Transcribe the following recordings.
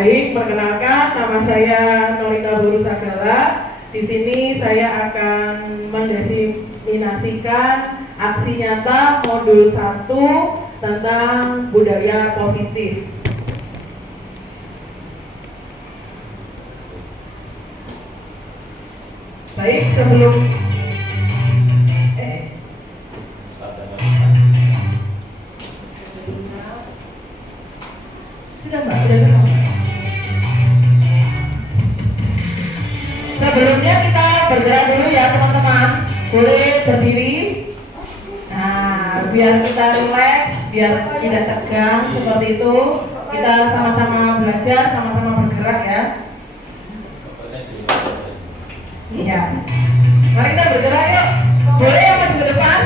Baik, perkenalkan nama saya Nolita Burusagala. Di sini saya akan mendiseminasikan aksi nyata modul 1 tentang budaya positif. Baik, sebelum sebelumnya kita bergerak dulu ya teman-teman. Boleh berdiri. Nah, biar kita rileks, biar tidak tegang seperti itu. Kita sama-sama belajar, sama-sama bergerak ya. Iya. Mari kita bergerak yuk. Boleh yang maju ke depan?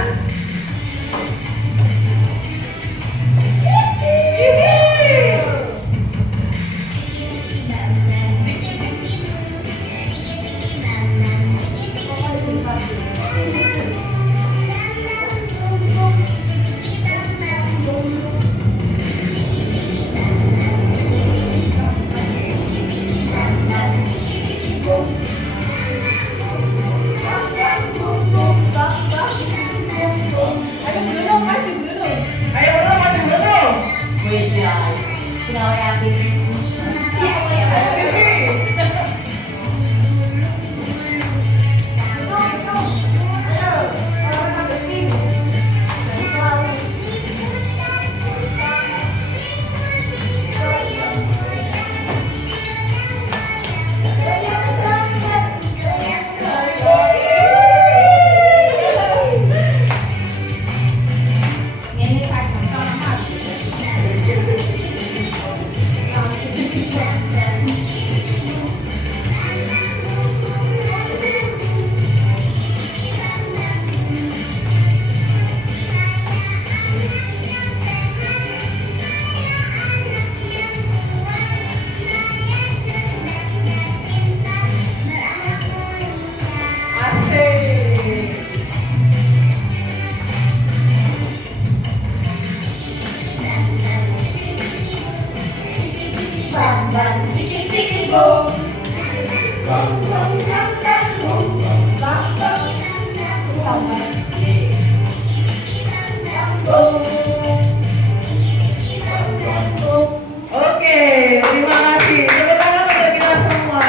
Oke, terima kasih. Tepuk tangan untuk kita semua.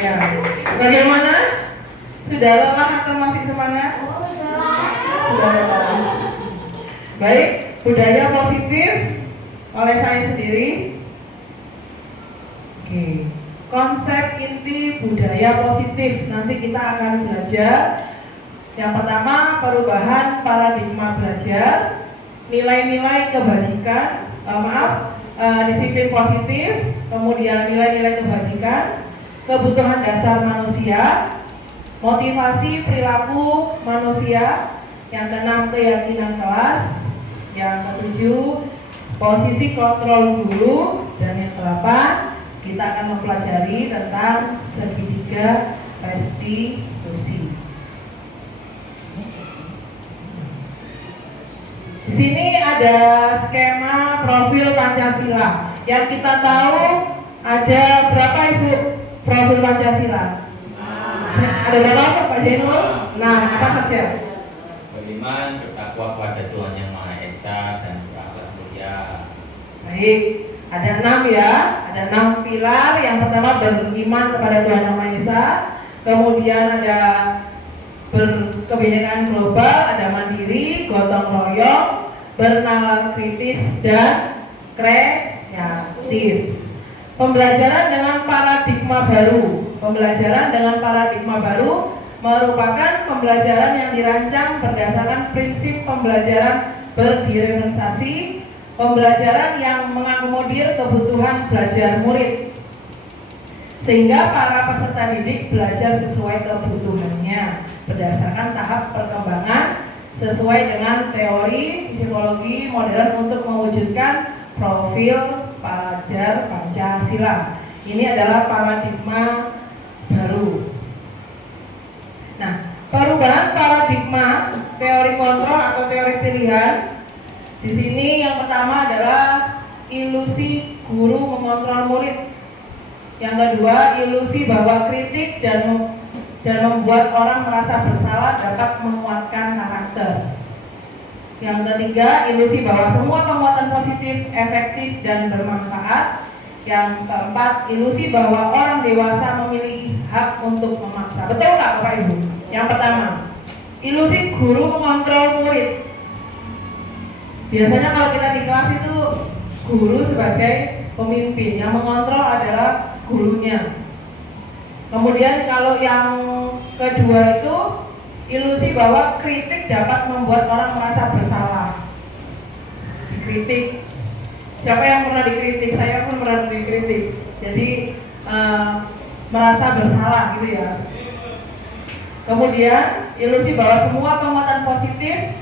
Ya. Bagaimana? Sudah lelah atau masih semangat? Sudah lelah. Baik, budaya positif oleh saya sendiri. Oke. Konsep inti budaya positif. Nanti kita akan belajar. Yang pertama, perubahan paradigma belajar, nilai-nilai kebajikan, disiplin positif, kemudian nilai-nilai kebajikan, kebutuhan dasar manusia, motivasi perilaku manusia, yang keenam keyakinan kelas, yang ketujuh posisi kontrol guru, dan yang kedelapan kita akan mempelajari tentang segitiga restitusi. Di sini ada skema profil Pancasila. Yang kita tahu ada berapa Ibu profil Pancasila? Ada berapa Pak Zainul? Nah, apa saja? Beriman, bertakwa pada Tuhan Yang Maha Esa dan berakhlak mulia. Baik, ada 6 ya. Ada 6 pilar. Yang pertama beriman kepada Tuhan Yang Maha Esa. Kemudian ada berkebinekaan global, ada mandiri, gotong royong, bernalar kritis, dan kreatif. Pembelajaran dengan paradigma baru. Pembelajaran dengan paradigma baru merupakan pembelajaran yang dirancang berdasarkan prinsip pembelajaran berdiferensiasi, pembelajaran yang mengakomodir kebutuhan belajar murid, sehingga para peserta didik belajar sesuai kebutuhannya berdasarkan tahap perkembangan sesuai dengan teori psikologi modern untuk mewujudkan profil pelajar Pancasila. Ini adalah paradigma baru. Nah, perubahan paradigma teori kontrol atau teori pilihan. Di sini yang pertama adalah ilusi guru mengontrol murid. Yang kedua, ilusi bahwa kritik dan membuat orang merasa bersalah dapat menguatkan karakter. Yang ketiga, ilusi bahwa semua penguatan positif, efektif, dan bermanfaat. Yang keempat, ilusi bahwa orang dewasa memiliki hak untuk memaksa. Betul nggak Bapak Ibu? Yang pertama, ilusi guru mengontrol murid. Biasanya kalau kita di kelas itu guru sebagai pemimpin, yang mengontrol adalah gurunya. Kemudian kalau yang kedua itu ilusi bahwa kritik dapat membuat orang merasa bersalah. Dikritik, siapa yang pernah dikritik? Saya pun pernah dikritik. Jadi merasa bersalah gitu ya. Kemudian ilusi bahwa semua penguatan positif,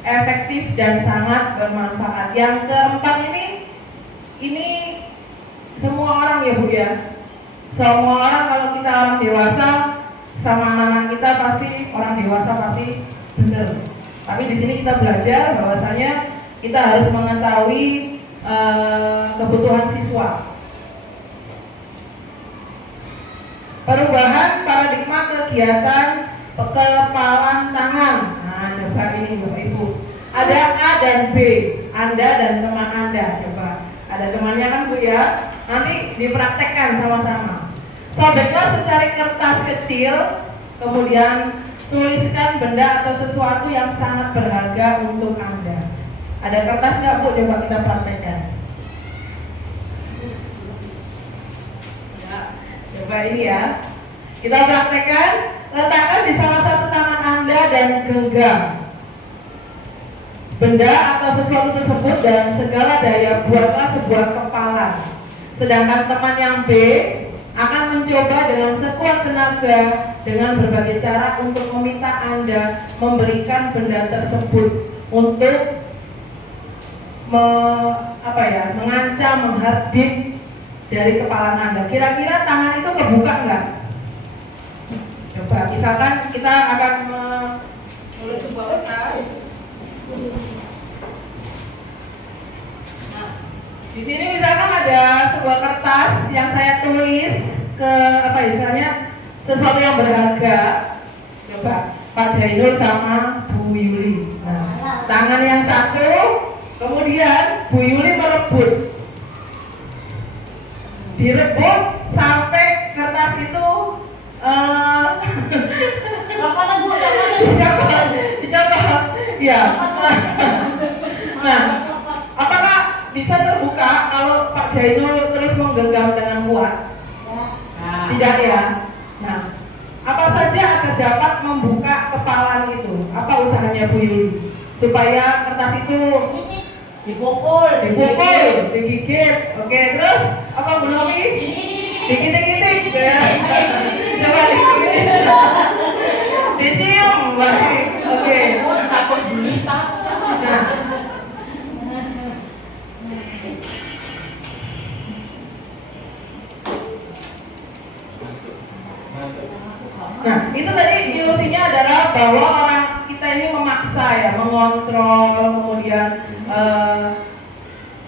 efektif, dan sangat bermanfaat. Yang keempat ini semua orang ya Bu ya. Semua orang, kalau kita orang dewasa sama anak-anak kita pasti orang dewasa pasti benar. Tapi di sini kita belajar bahwasanya kita harus mengetahui kebutuhan siswa. Perubahan paradigma kegiatan kekepalan tangan. Nah, coba ini Bapak Ibu. Ada A dan B, Anda dan teman Anda. Coba. Ada temannya kan Bu ya? Nanti dipraktekkan sama-sama. Sobeklah secari kertas kecil, kemudian tuliskan benda atau sesuatu yang sangat berharga untuk Anda. Ada kertas nggak Bu? Coba kita praktekkan. Ya, coba ini ya. Kita praktekkan. Letakkan di salah satu tangan Anda dan genggam benda atau sesuatu tersebut dan segala daya buatlah sebuah kepalan. Sedangkan teman yang B akan mencoba dengan sekuat tenaga dengan berbagai cara untuk meminta Anda memberikan benda tersebut untuk mengancam, menghardit dari kepalan Anda. Kira-kira tangan itu kebuka nggak? Coba, misalkan kita akan menulis sebuah kertas. Nah, di sini misalkan ada sebuah kertas yang saya tulis ke istilahnya sesuatu yang berharga. Coba Pak Jainul sama Bu Yuli. Nah, tangan yang satu, kemudian Bu Yuli merebut. Direbut sampai kertas itu dicoba. Ya. Nah, apakah bisa terbuka kalau Pak Jainul terus menggenggam dengan kuat? Tidak ya. Nah, apa saja agar dapat membuka kepalan itu? Apa usahanya Bu Yuli? Supaya kertas itu dipukul, digigit. Oke, terus apa Bu Nomi? Dikit-dikit. Coba dikit. Dicium berarti. Oke. Takut gulita. Nah, itu tadi ilusinya adalah bahwa orang kita ini memaksa ya, mengontrol, kemudian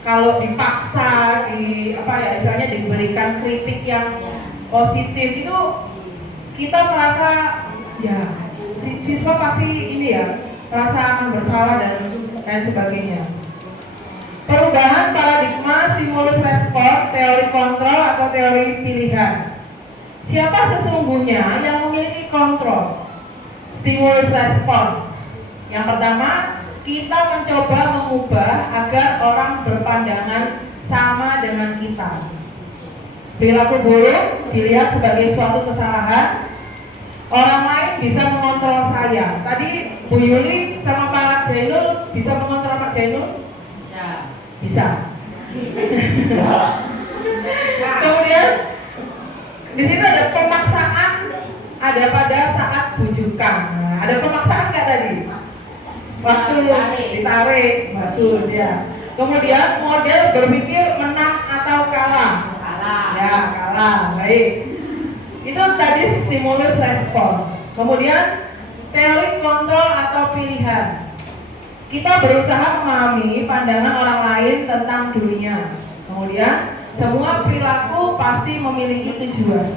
kalau dipaksa istilahnya diberikan kritik yang positif itu kita merasa ya siswa pasti ini ya merasa akan bersalah dan sebagainya. Perubahan paradigma stimulus respon, teori kontrol atau teori pilihan. Siapa sesungguhnya yang memiliki kontrol? Stimulus respon. Yang pertama, kita mencoba mengubah agar orang berpandangan sama dengan kita. Perilaku buruk dilihat sebagai suatu kesalahan. Orang lain bisa mengontrol saya. Tadi Bu Yuli sama Pak Jainul bisa mengontrol Pak Jainul? Bisa. Kemudian di sini ada pemaksaan, ada pada saat bujukan. Nah, ada pemaksaan nggak tadi? Waktu ditarik, betul ya. Kemudian model berpikir menang atau kalah. Ya, kalah. Baik. Itu tadi stimulus respon. Kemudian teori kontrol atau pilihan. Kita berusaha memahami pandangan orang lain tentang dunia. Kemudian semua perilaku pasti memiliki tujuan.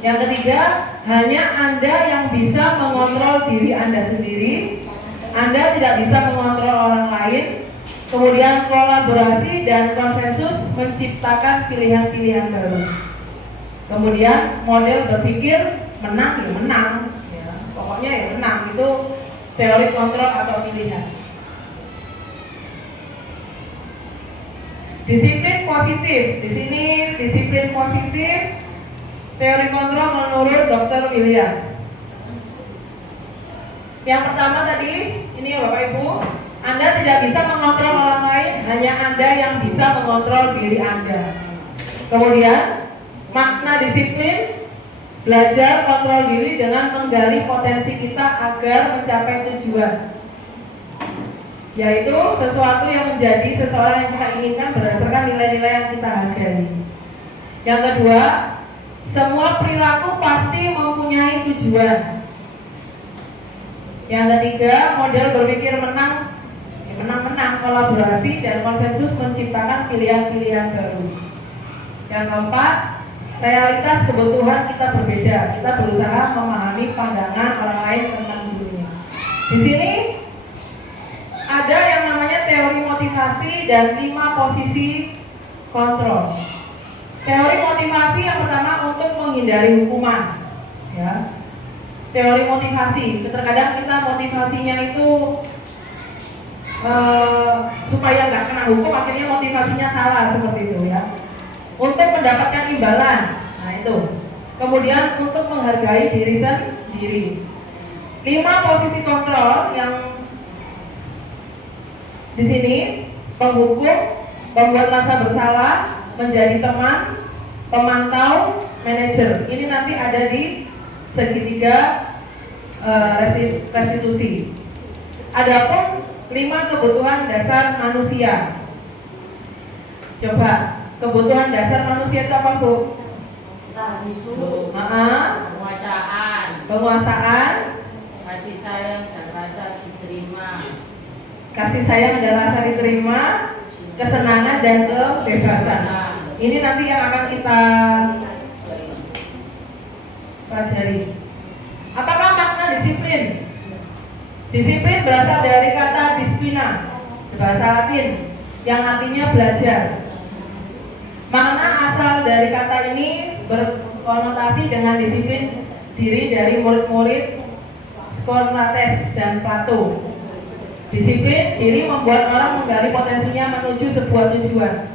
Yang ketiga, hanya Anda yang bisa mengontrol diri Anda sendiri. Anda tidak bisa mengontrol orang lain. Kemudian kolaborasi dan konsensus menciptakan pilihan-pilihan baru. Kemudian model berpikir menang ya menang, ya. Pokoknya ya menang, itu teori kontrol atau pilihan. Disiplin positif. Di sini disiplin positif teori kontrol menurut Dr. Williams. Yang pertama tadi, ini ya Bapak Ibu, Anda tidak bisa mengontrol orang lain, hanya Anda yang bisa mengontrol diri Anda. Kemudian, makna disiplin, belajar kontrol diri dengan menggali potensi kita agar mencapai tujuan, yaitu sesuatu yang menjadi seseorang yang kita inginkan berdasarkan nilai-nilai yang kita hargai. Yang kedua, semua perilaku pasti mempunyai tujuan. Yang ketiga, model berpikir menang, menang-menang, kolaborasi dan konsensus menciptakan pilihan-pilihan baru. Yang keempat, realitas kebutuhan kita berbeda. Kita berusaha memahami pandangan orang lain tentang dirinya. Di sini ada yang namanya teori motivasi dan 5 posisi kontrol. Teori motivasi yang pertama untuk menghindari hukuman, ya. Teori motivasi, terkadang kita motivasinya itu supaya nggak kena hukum, akhirnya motivasinya salah seperti itu, ya. Untuk mendapatkan imbalan, nah itu. Kemudian untuk menghargai diri sendiri. 5 posisi kontrol yang di sini: penghukum, pembuat rasa bersalah, menjadi teman, pemantau, manajer. Ini nanti ada di segitiga restitusi. Adapun 5 kebutuhan dasar manusia. Coba, kebutuhan dasar manusia itu apa, Bu? Hidup, penguasaan, kasih sayang dan rasa diterima, kesenangan dan kebebasan. Ini nanti yang akan kita pelajari. Apakah makna disiplin? Disiplin berasal dari kata disiplina, bahasa Latin, yang artinya belajar. Makna asal dari kata ini berkonotasi dengan disiplin diri dari murid-murid Socrates dan Plato. Disiplin diri membuat orang menggali potensinya menuju sebuah tujuan.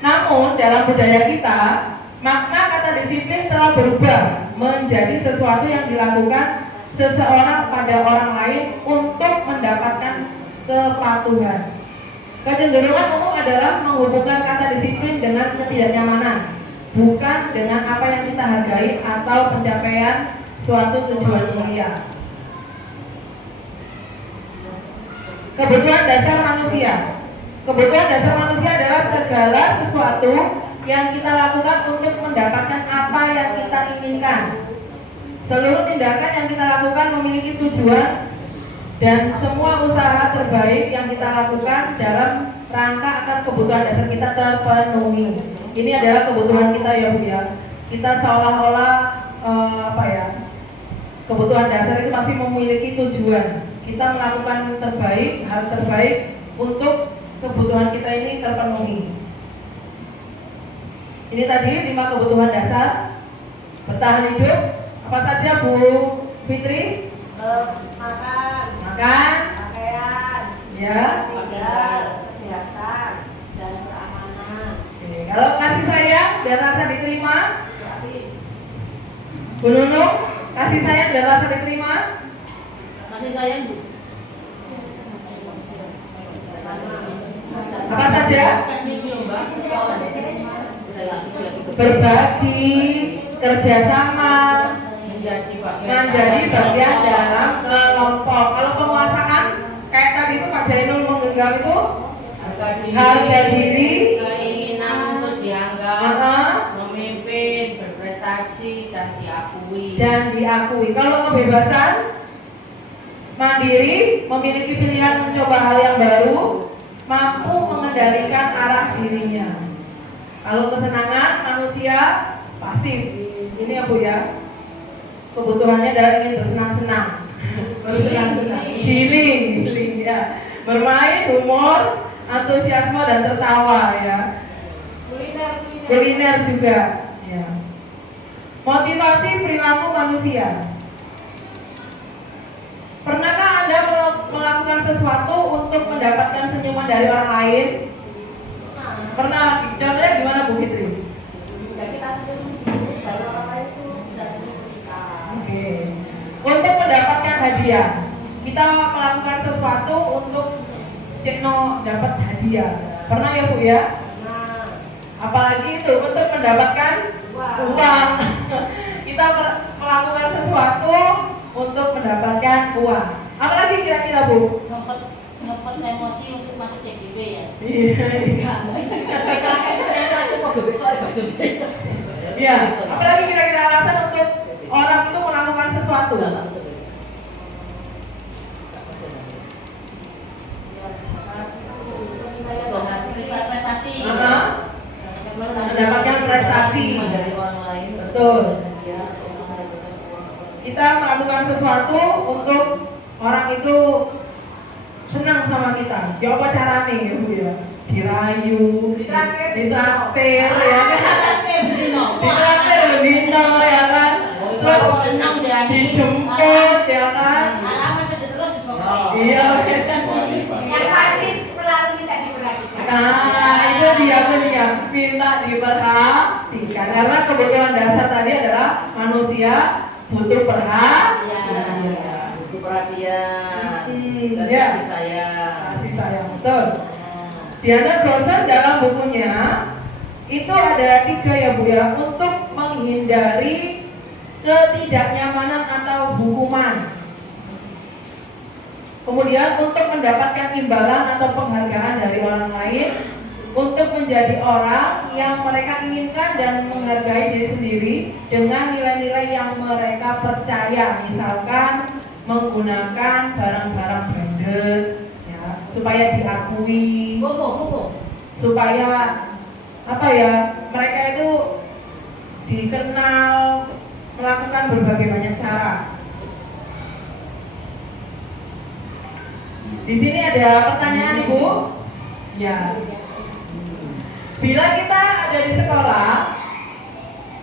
Namun dalam budaya kita, makna kata disiplin telah berubah menjadi sesuatu yang dilakukan seseorang pada orang lain untuk mendapatkan kepatuhan. Kecenderungan umum adalah menghubungkan kata disiplin dengan ketidaknyamanan, bukan dengan apa yang kita hargai atau pencapaian suatu tujuan mulia. Kebutuhan dasar manusia. Kebutuhan dasar manusia adalah segala sesuatu yang kita lakukan untuk mendapatkan apa yang kita inginkan. Seluruh tindakan yang kita lakukan memiliki tujuan, dan semua usaha terbaik yang kita lakukan dalam rangka agar kebutuhan dasar kita terpenuhi. Ini adalah kebutuhan kita, ya Bu, ya. Kita seolah-olah kebutuhan dasar itu masih memiliki tujuan. Kita melakukan hal terbaik untuk kebutuhan kita ini terpenuhi. Ini tadi 5 kebutuhan dasar. Bertahan hidup, apa saja Bu Fitri? makan, Pakaian, ya. tinggal, kesehatan, dan keamanan. Oke. Kalau kasih sayang dan rasa diterima, Bu Nunung, kasih sayang dan rasa diterima. Kasih sayang, Bu. Apa saja? Berbagi, kerjasama, menjadi bagian dalam kelompok. Kalau penguasaan, kayak tadi itu Pak Jainul menggenggam itu harga diri, keinginan untuk dianggap, memimpin, berprestasi, dan diakui. Kalau kebebasan, mandiri, memiliki pilihan mencoba hal yang baru, mampu mengendalikan arah dirinya. Kalau kesenangan manusia pasti ini ya Bu ya, kebutuhannya adalah ingin bersenang-senang, bersenang-senang, healing ya, bermain, humor, antusiasme dan tertawa ya, kuliner juga ya. Motivasi perilaku manusia. Pernahkah Anda melakukan sesuatu untuk mendapatkan senyuman dari orang lain? Pernah? Contohnya gimana Bu Fitri? Oke. Untuk mendapatkan hadiah, kita melakukan sesuatu untuk Cekno dapat hadiah. Pernah ya Bu ya? Apalagi itu untuk mendapatkan uang. Kita melakukan sesuatu untuk mendapatkan uang. Apalagi kira-kira Bu? Ngepet emosi untuk masuk CGB ya. Iya. Iya. Apalagi kira-kira alasan untuk orang itu melakukan sesuatu? Prestasi. Mendapatkan prestasi dari orang lain. Betul. Kita melakukan sesuatu untuk orang itu senang sama kita. Ya apa caranya ya Bu ya? Dirayu, ditraktir ya kan? Ditraktir bendino ya kan? Terus senang dia dijemput ya kan? alamat terus Iya. Yang pasti selalu minta diperhatikan. Nah, itu dia minta diperhatikan karena kebutuhan dasar tadi adalah manusia butuh perhatian. butuh perhatian dan Ya. kasih sayang. Kasih sayang, betul. Diana Grosser dalam bukunya itu ada 3 ya Bu ya, untuk menghindari ketidaknyamanan atau hukuman. Kemudian untuk mendapatkan imbalan atau penghargaan dari orang lain, untuk menjadi orang yang mereka inginkan dan menghargai diri sendiri dengan nilai-nilai yang mereka percaya, misalkan menggunakan barang-barang branded ya, supaya diakui, supaya apa ya, mereka itu dikenal, melakukan berbagai banyak cara. Di sini ada pertanyaan Ibu. Ya. Bila kita ada di sekolah,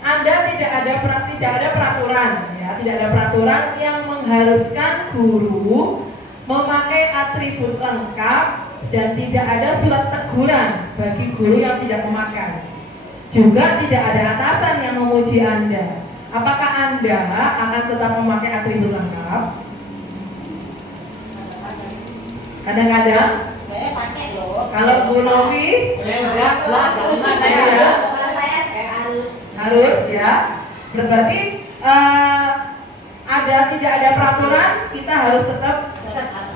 Anda tidak ada peraturan, ya, tidak ada peraturan yang mengharuskan guru memakai atribut lengkap dan tidak ada surat teguran bagi guru yang tidak memakai. Juga tidak ada atasan yang memuji Anda. Apakah Anda akan tetap memakai atribut lengkap? Kadang-kadang Saya pakai loh. kalau Bu Novi Saya enggak lah, sama saya. ya, Kalau saya harus ya. Berarti tidak ada peraturan, kita harus tetap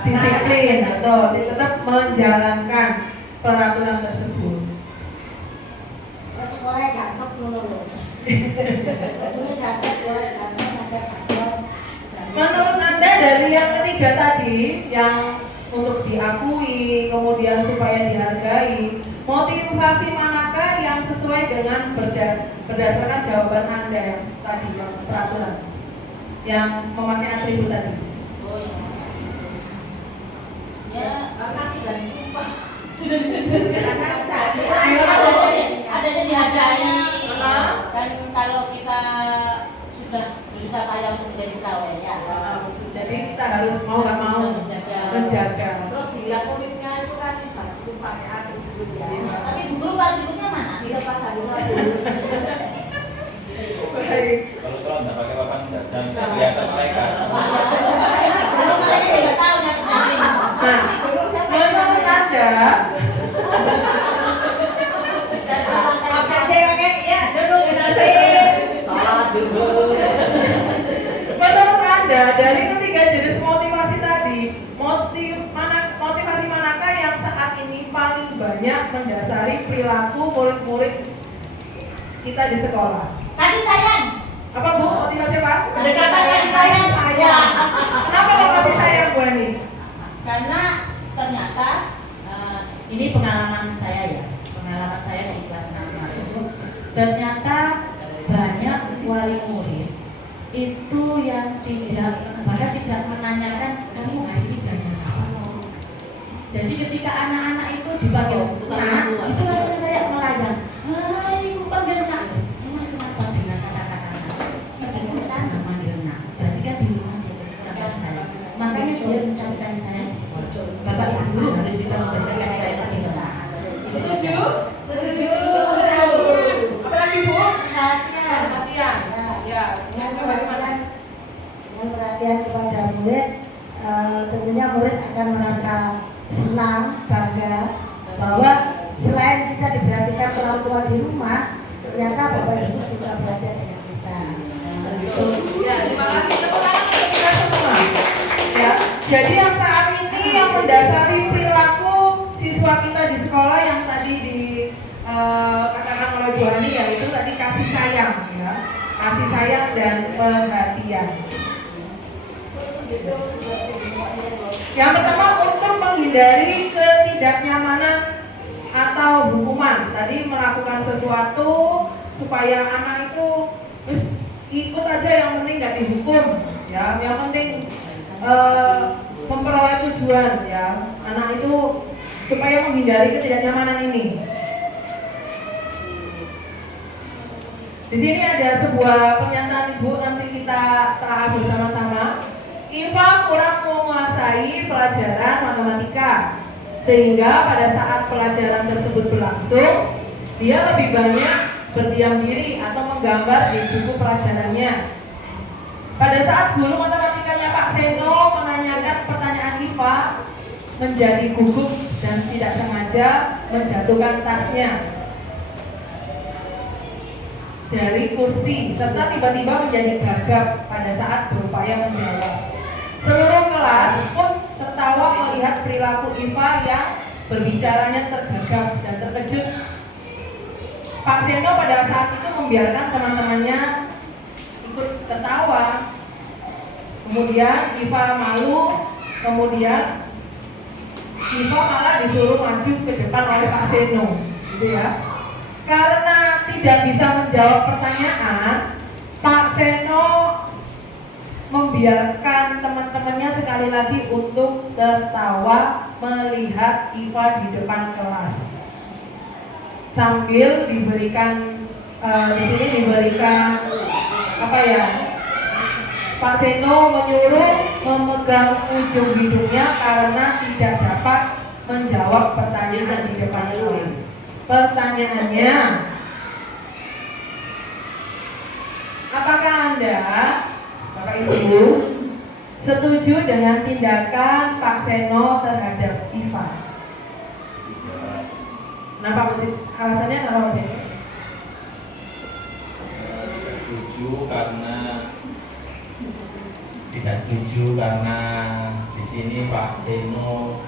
disiplin, betul, tetap menjalankan peraturan tersebut. sekolah jatuh dulu. Ini jatuh, Menurut Anda dari yang ketiga tadi, yang untuk diakui, kemudian supaya dihargai, motivasi manakah yang sesuai dengan berdasarkan jawaban Anda yang tadi, yang peraturan, yang memakai atribut tadi? Oh iya. Ya, karena sudah disumpah. Adanya dihargai. Dan kalau kita sudah berusaha payah untuk menjadi kawan ya. Jadi kita harus mau nggak mau menjaga. Terus dilihat kulitnya itu kan bagus pakai atribut ya. Tapi guru atributnya mana? Tidak pas ada Baik. Kalau sholat nggak pakai papan dan kelihatan mereka. Kalau mereka tidak tahu ya kemarin. Nah, menurut Anda, Absen saya pakai ya dulu nanti. Salah dulu. menurut Anda dari ketiga jenis motivasi tadi, motivasi manakah yang saat ini paling banyak mendasari perilaku murid-murid kita di sekolah? Kasih sayang. Apa Bu? Motivasi apa? Kasih sayang. Kenapa kok kasih sayang Bu Ani? Karena ternyata ini pengalaman saya ya, pengalaman saya di kelas 6 kemarin itu Dan ternyata banyak wali murid itu yang bahkan tidak menanyakan kamu hari ini belajar apa. Jadi ketika anak-anak itu dipanggil nak, itu rasanya kayak melayang. Ini ku panggil nak. Emang kenapa dengan kata-kata nak? Itu bercanda manggil nak. Berarti kan di rumah dia kurang kasih sayang. Makanya dia mencari kasih sayang di sekolah. Bapak ibu harus bisa memberikan kasih sayang di sekolah. Setuju? Setuju. Apalagi Bu? Perhatian. Ya, yang bagaimana? Dengan perhatian kepada murid, tentunya murid akan merasa senang, bangga bahwa selain kita diperhatikan orang tua di rumah, ternyata Bapak Ibu juga perhatian dengan kita. Ya, terima kasih. Tepuk tangan untuk kita semua. Ya, jadi yang saat ini yang mendasari perilaku siswa kita di sekolah yang tadi dikatakan oleh Bu Hani, yaitu tadi kasih sayang, ya, kasih sayang dan perhatian. Yang pertama, untuk menghindari ketidaknyamanan atau hukuman. Tadi melakukan sesuatu supaya anak itu terus ikut aja, yang penting nggak dihukum, ya, yang penting memperoleh tujuan, ya, anak itu supaya menghindari ketidaknyamanan ini. Di sini ada sebuah pernyataan Ibu, nanti kita telah bersama-sama. Iva kurang menguasai pelajaran matematika, sehingga pada saat pelajaran tersebut berlangsung, dia lebih banyak berdiam diri atau menggambar di buku pelajarannya. Pada saat guru matematikanya Pak Seno menanyakan pertanyaan Iva, menjadi gugup dan tidak sengaja menjatuhkan tasnya dari kursi, serta tiba-tiba menjadi gagap pada saat berupaya menjawab. Seluruh kelas pun tertawa melihat perilaku Iva yang berbicaranya tergagap dan terkejut. Pak Seno pada saat itu membiarkan teman-temannya ikut tertawa. Kemudian Iva malu, kemudian Iva malah disuruh maju ke depan oleh Pak Seno, gitu ya. Karena tidak bisa menjawab pertanyaan, Pak Seno membiarkan teman-temannya sekali lagi untuk tertawa melihat Iva di depan kelas, sambil diberikan di sini diberikan apa ya? Pak Seno menyuruh memegang ujung hidungnya karena tidak dapat menjawab pertanyaan di depan kelas. Pertanyaannya, apakah Anda, Bapak Ibu, setuju dengan tindakan Pak Seno terhadap Iva? Kenapa Pak? Alasannya kenapa Pak? Tidak setuju karena di sini Pak Seno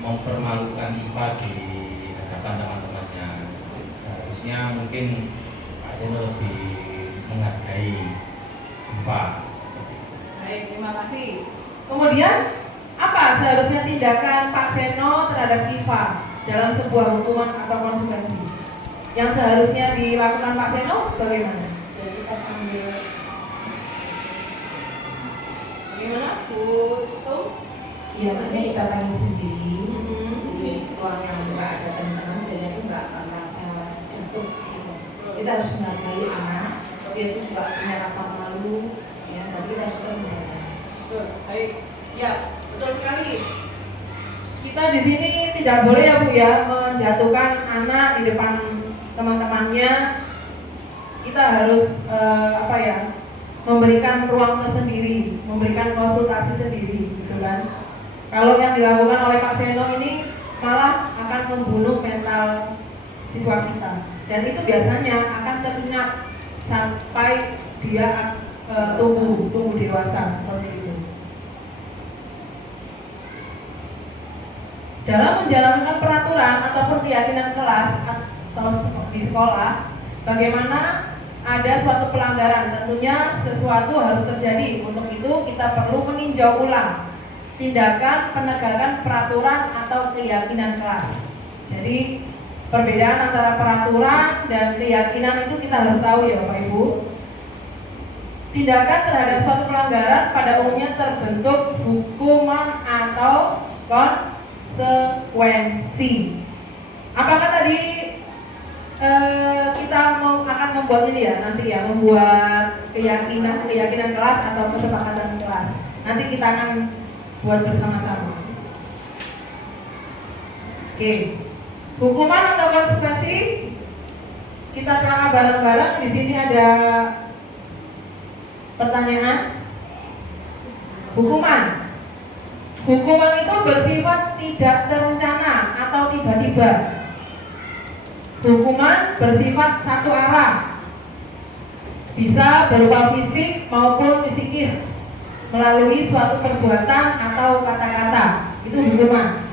mempermalukan Iva di hadapan teman-temannya. Seharusnya mungkin Pak Seno lebih menghargai Iva. Baik, terima kasih. Kemudian apa seharusnya tindakan Pak Seno terhadap Iva dalam sebuah hukuman atau konsekuensi? Yang seharusnya dilakukan Pak Seno bagaimana? Jadi kita panggil, Bagaimana, Bu Tum? ya maksudnya kita panggil sendiri di Mhm. ruang yang nggak ada teman-teman, dan itu nggak akan merasa jatuh gitu. Kita harus menghargai anak, dia itu juga punya rasa malu, ya, tapi kita juga menghargai. Betul, baik. Ya, betul sekali. Kita di sini tidak boleh ya Bu ya menjatuhkan anak di depan teman-temannya. Kita harus memberikan ruang tersendiri, memberikan konsultasi sendiri, gitu kan. Kalau yang dilakukan oleh Pak Seno ini malah akan membunuh mental siswa kita, dan itu biasanya akan teringat sampai dia tumbuh dewasa seperti itu. Dalam menjalankan peraturan ataupun keyakinan kelas atau di sekolah, bagaimana ada suatu pelanggaran, tentunya sesuatu harus terjadi. Untuk itu kita perlu meninjau ulang tindakan penegakan peraturan atau keyakinan kelas. Jadi Perbedaan antara peraturan dan keyakinan itu kita harus tahu ya Bapak Ibu. Tindakan terhadap suatu pelanggaran pada umumnya terbentuk hukuman atau konsekuensi. Apakah tadi kita akan membuat ini ya nanti ya, membuat keyakinan kelas atau kesepakatan kelas. Nanti kita akan buat bersama-sama. Oke. Hukuman atau konsekuensi kita telah bareng-bareng. Di sini ada pertanyaan. Hukuman itu bersifat tidak terencana atau tiba-tiba. Hukuman bersifat satu arah, bisa berupa fisik maupun psikis melalui suatu perbuatan atau kata-kata. Itu hukuman.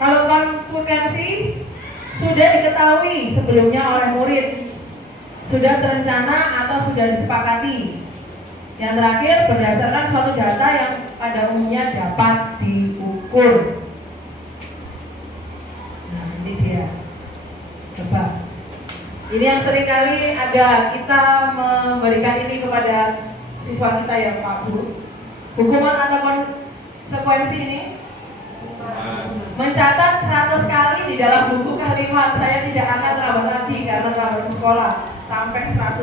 Kalau konsekuensi sudah diketahui sebelumnya oleh murid, sudah terencana atau sudah disepakati. Yang terakhir berdasarkan suatu data yang pada umumnya dapat diukur. Nah ini dia. Coba. Ini yang seringkali ada kita memberikan ini kepada siswa kita ya Pak Bu. Hukuman atau konsekuensi ini mencatat 100 kali di dalam buku kalimat. Saya tidak akan terlambat lagi karena terlambat ke sekolah sampai 100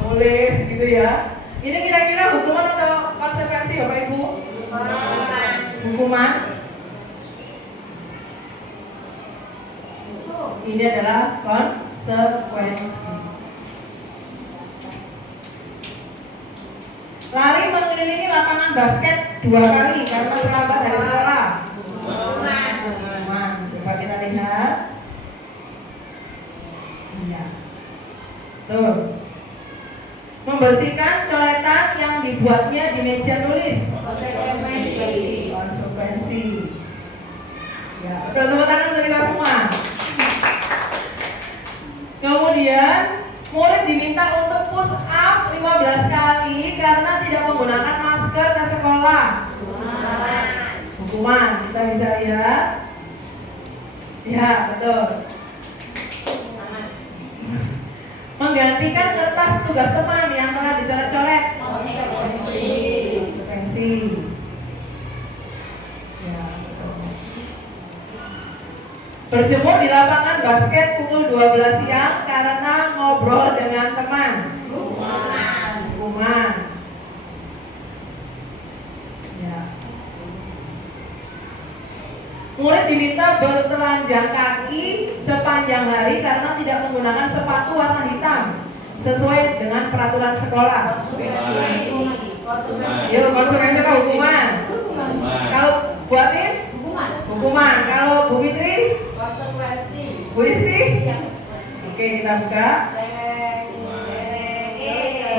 tulis gitu ya. Ini kira-kira hukuman atau konsekuensi Bapak Ibu? Hukuman. Ini adalah konsekuensi. Lari mengelilingi lapangan basket 2 kali karena terlambat dari sekolah. Coba kita lihat. Iya. Tuh. Membersihkan coretan yang dibuatnya di meja tulis. Konsekuensi. Ya, betul, tepuk tangan untuk kita semua. Kemudian murid diminta untuk push up 15 kali karena tidak menggunakan masker ke sekolah. Hukuman, kita bisa lihat. Ya, betul. Menggantikan kertas tugas teman yang telah dicoret-coret. Konsekuensi. Ya, betul. Berjemur di lapangan basket pukul 12 siang karena ngobrol dengan teman. Hukuman. Ya. Murid diminta bertelanjang kaki sepanjang hari karena tidak menggunakan sepatu warna hitam sesuai dengan peraturan sekolah. Yuk, konsekuensi apa? Hukuman. Kalau buatin? Hukuman. Kalau Bu Fitri? Konsekuensi. Bu Isti? Oke, kita buka.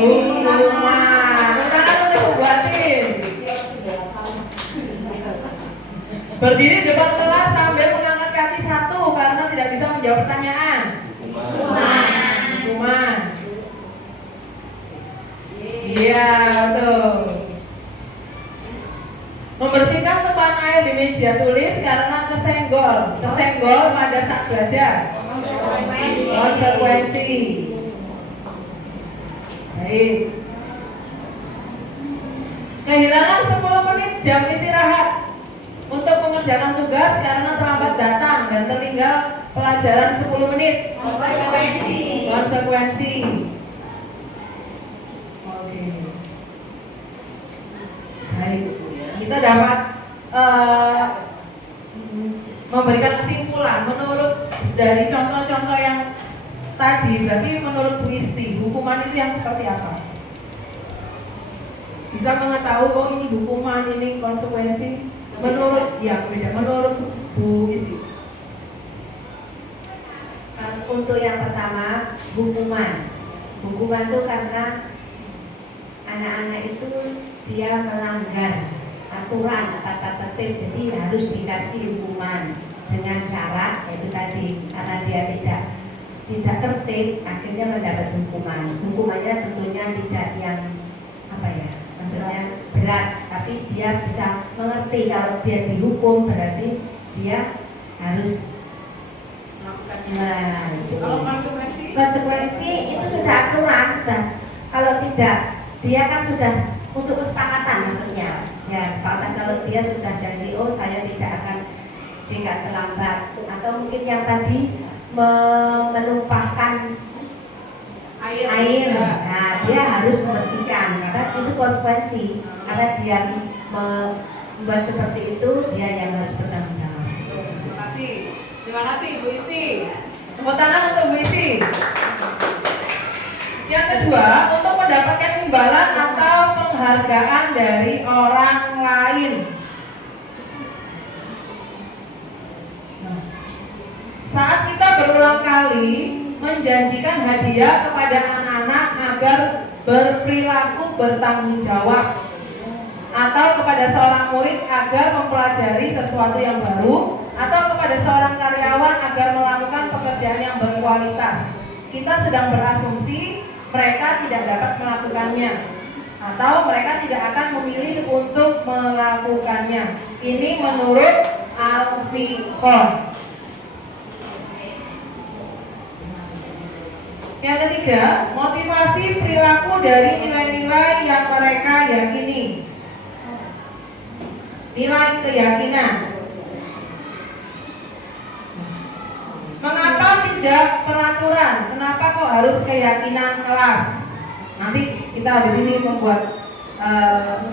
Hukuman. Bukan untuk buatin. Berdiri depan kelas sambil mengangkat kaki satu karena tidak bisa menjawab pertanyaan. Hukuman. Iya, betul. Membersihkan tumpahan air di meja tulis karena kesenggol pada saat belajar. Konsekuensi. Baik. Kehilangan 10 menit jam istirahat untuk mengerjakan tugas karena terlambat datang dan tertinggal pelajaran 10 menit. Konsekuensi. Oke. Baik. Kita dapat memberikan kesimpulan menurut dari contoh-contoh yang tadi. Berarti menurut Bu Isti, hukuman itu yang seperti apa? Bisa mengetahui oh ini hukuman, ini konsekuensi. Menurut menurut Bu Isti. Untuk yang pertama, hukuman itu karena anak-anak itu dia melanggar aturan tata tertib, jadi harus dikasih hukuman dengan syarat yaitu tadi karena dia tidak tertib akhirnya mendapat hukuman. Hukumannya tentunya tidak yang maksudnya berat, tapi dia bisa mengerti kalau dia dihukum berarti dia harus Melakukannya. nah, Kalau konsekuensi? konsekuensi itu sudah aturan sudah. Kalau tidak dia kan sudah untuk kesepakatan maksudnya ya kesepakatan kalau dia sudah janji oh saya tidak akan jika terlambat atau mungkin yang tadi menumpahkan air. Nah, dia harus membersihkan karena itu konsekuensi karena dia membuat seperti itu dia yang harus bertanggung jawab. Terima kasih Bu Isti. Tepuk tangan untuk Bu Isti. Yang kedua, untuk mendapatkan imbalan atau penghargaan dari orang lain. Saat kita berulang kali menjanjikan hadiah kepada anak-anak agar berperilaku bertanggung jawab, atau kepada seorang murid agar mempelajari sesuatu yang baru, atau kepada seorang karyawan agar melakukan pekerjaan yang berkualitas, kita sedang berasumsi mereka tidak dapat melakukannya atau mereka tidak akan memilih untuk melakukannya. Ini menurut Alfikon. Yang ketiga, motivasi perilaku dari nilai-nilai yang mereka yakini. Nilai keyakinan. Mengapa tidak peraturan? Kenapa kok harus keyakinan kelas? Nanti kita habis ini membuat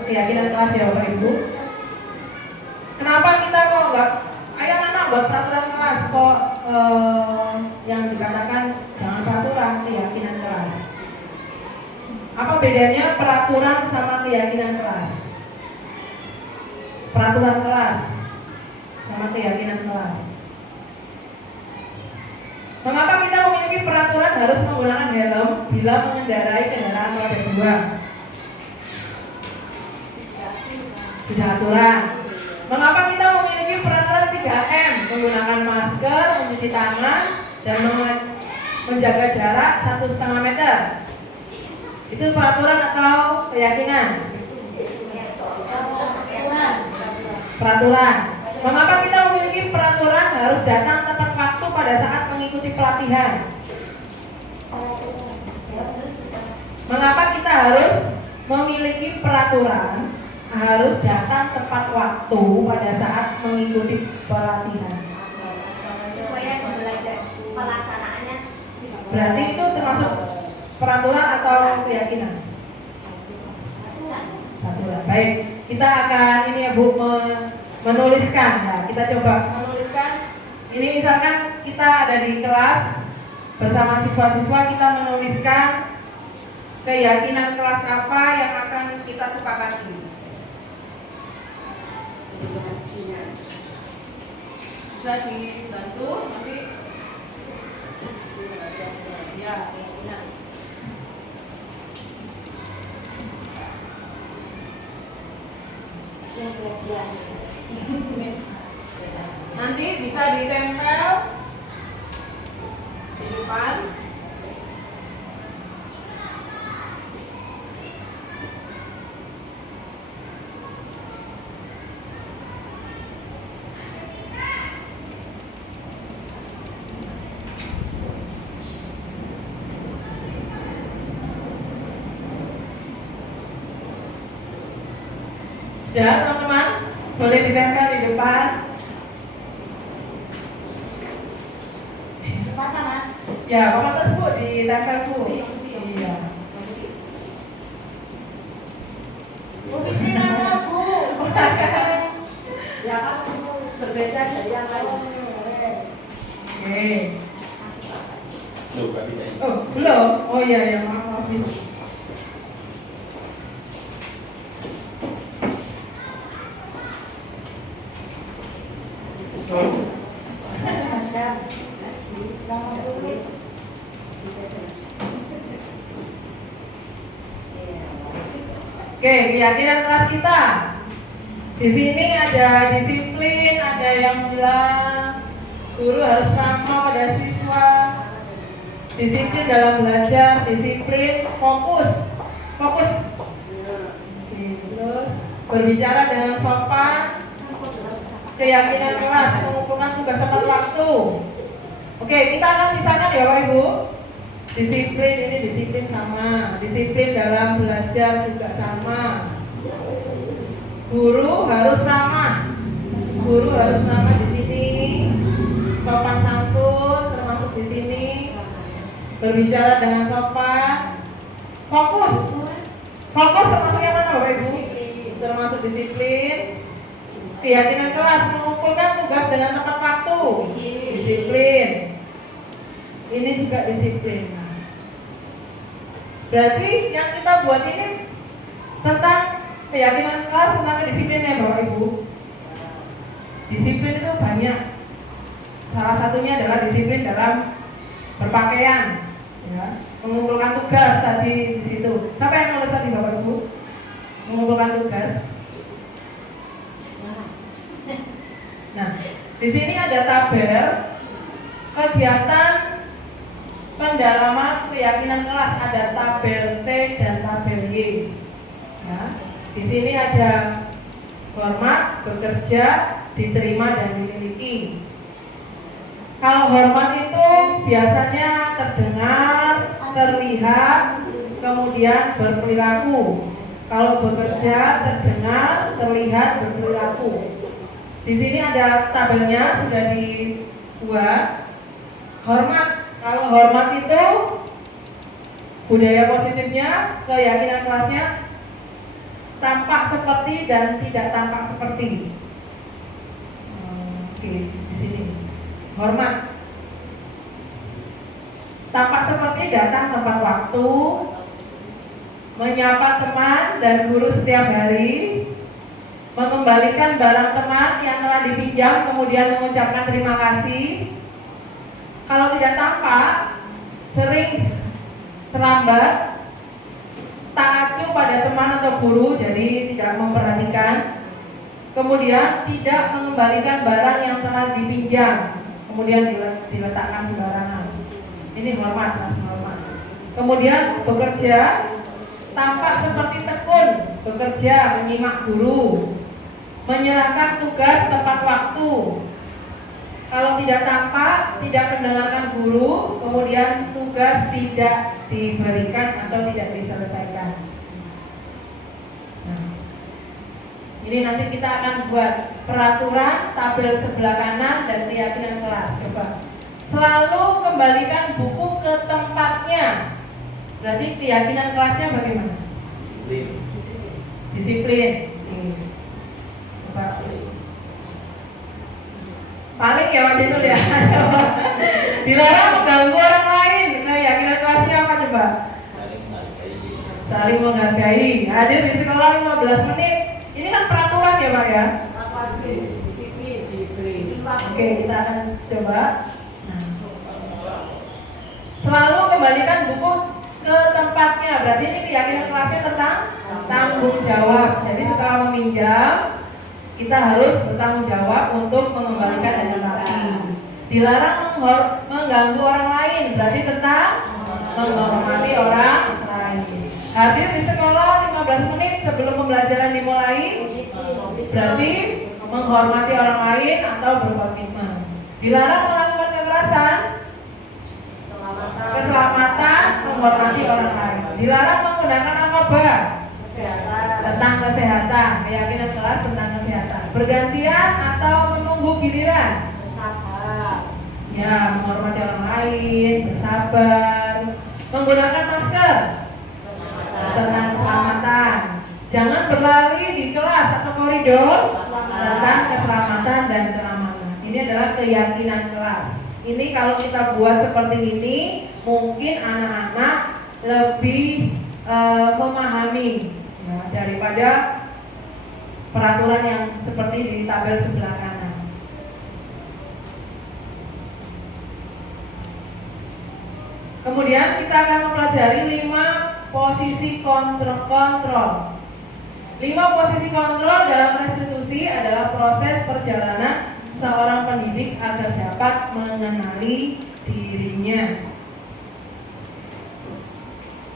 keyakinan kelas ya Bapak Ibu. Kenapa kita kok enggak ayo anak buat peraturan kelas kok yang dikatakan jangan peraturan, keyakinan kelas. Apa bedanya peraturan sama keyakinan kelas? Peraturan kelas sama keyakinan kelas. Mengapa kita memiliki peraturan harus menggunakan helm bila mengendarai kendaraan roda 2? Tidak aturan. Mengapa kita memiliki peraturan 3M, menggunakan masker, mencuci tangan, dan menjaga jarak 1,5 meter? Itu peraturan atau keyakinan? Peraturan. Mengapa kita memiliki peraturan harus datang tepat waktu pada saat mengikuti pelatihan? Mengapa kita harus memiliki peraturan harus datang tepat waktu pada saat mengikuti pelatihan? Supaya belajar pelaksanaannya. Berarti itu termasuk peraturan atau keyakinan? Peraturan. Baik, kita akan ini ya Bu menuliskan. Nah, kita coba menuliskan. Ini misalkan kita ada di kelas bersama siswa-siswa, kita menuliskan keyakinan kelas apa yang akan kita sepakati. Bisa dibantu nanti. Ya, keyakinan. Nanti bisa ditempel di depan. Ya teman-teman, boleh ditempel di depan. Ya, Bapak terus Bu, ditempel Bu. Iya. Bu Fitri nangkal Bu. Ya kan berbeda dari yang lain. Oke. Loh, Kak Bida ini. Oh, belum? Oh iya ya, maaf. Oke, keyakinan kelas kita. Di sini ada disiplin, ada yang bilang guru harus ramah pada siswa, disiplin dalam belajar, disiplin, fokus. Oke, terus berbicara dengan sopan, keyakinan kelas, mengumpulkan tugas tepat waktu. Oke, kita akan pisahkan ya Bapak Ibu. Disiplin, ini disiplin sama. Disiplin dalam belajar juga sama. Guru harus ramah. Guru harus ramah di sini. Sopan santun termasuk di sini. Berbicara dengan sopan. Fokus. Fokus termasuk yang mana Bapak Ibu? Termasuk disiplin. Keyakinan kelas, mengumpulkan tugas dengan tepat waktu. Disiplin. Ini juga disiplin. Berarti yang kita buat ini tentang keyakinan kelas, tentang kedisiplinnya Bapak Ibu. Disiplin itu banyak. Salah satunya adalah disiplin dalam berpakaian, ya. Mengumpulkan tugas tadi di situ. Siapa yang nulis tadi Bapak Ibu? Mengumpulkan tugas. Nah, di sini ada tabel kegiatan pendalaman keyakinan kelas, ada tabel T dan tabel Y. Ya, di sini ada hormat, bekerja, diterima dan dimiliki. Kalau hormat itu biasanya terdengar, terlihat, kemudian berperilaku. Kalau bekerja terdengar, terlihat, berperilaku. Di sini ada tabelnya sudah dibuat. Hormat, kalau hormat itu budaya positifnya, keyakinan kelasnya tampak seperti dan tidak tampak seperti. Oke, di sini hormat. Tampak seperti datang tepat waktu, menyapa teman dan guru setiap hari, mengembalikan barang teman yang telah dipinjam, kemudian mengucapkan terima kasih. Kalau tidak tampak, sering terlambat, tak acuh pada teman atau guru, jadi tidak memperhatikan. Kemudian tidak mengembalikan barang yang telah dipinjam, kemudian diletakkan sembarangan. Ini hormat, Mas, hormat. Kemudian bekerja, tampak seperti tekun, bekerja, menyimak guru, menyerahkan tugas tepat waktu. Kalau tidak tampak, tidak mendengarkan guru, kemudian tugas tidak diberikan atau tidak diselesaikan. Nah, ini nanti kita akan buat peraturan, tabel sebelah kanan dan keyakinan kelas. Coba. Selalu kembalikan buku ke tempatnya. Berarti keyakinan kelasnya bagaimana? Disiplin. Coba. Paling ya waktu itu ya. Dilarang mengganggu orang lain. Keyakinan kelasnya apa coba? Saling menghargai. Hadir di sekolah 15 menit. Ini kan peraturan ya Pak ya? Disiplin. Oke, kita akan coba. Selalu kembalikan buku ke tempatnya. Berarti ini keyakinan kelasnya tentang tanggung jawab. Jadi setelah meminjam, kita harus bertanggung jawab untuk mengembalikan dengan rapi. Dilarang mengganggu orang lain. Berarti tentang menghormati orang lain. Hadir di sekolah 15 menit sebelum pembelajaran dimulai. Berarti menghormati orang lain atau berkomitmen. Dilarang melakukan kekerasan. Keselamatan, menghormati orang lain. Dilarang menggunakan narkoba. Tentang kesehatan, keyakinan kelas tentang kesehatan. Bergantian atau menunggu giliran. Bersabar. Ya, menghormati orang lain, bersabar. Menggunakan masker. Tentang keselamatan. Jangan berlari di kelas atau koridor. Tentang keselamatan dan keamanan. Ini adalah keyakinan kelas. Ini kalau kita buat seperti ini, mungkin anak-anak lebih memahami ya, daripada peraturan yang seperti di tabel sebelah kanan. Kemudian kita akan mempelajari 5 posisi kontrol. 5 posisi kontrol dalam restitusi adalah proses perjalanan seorang pendidik agar dapat mengenali dirinya.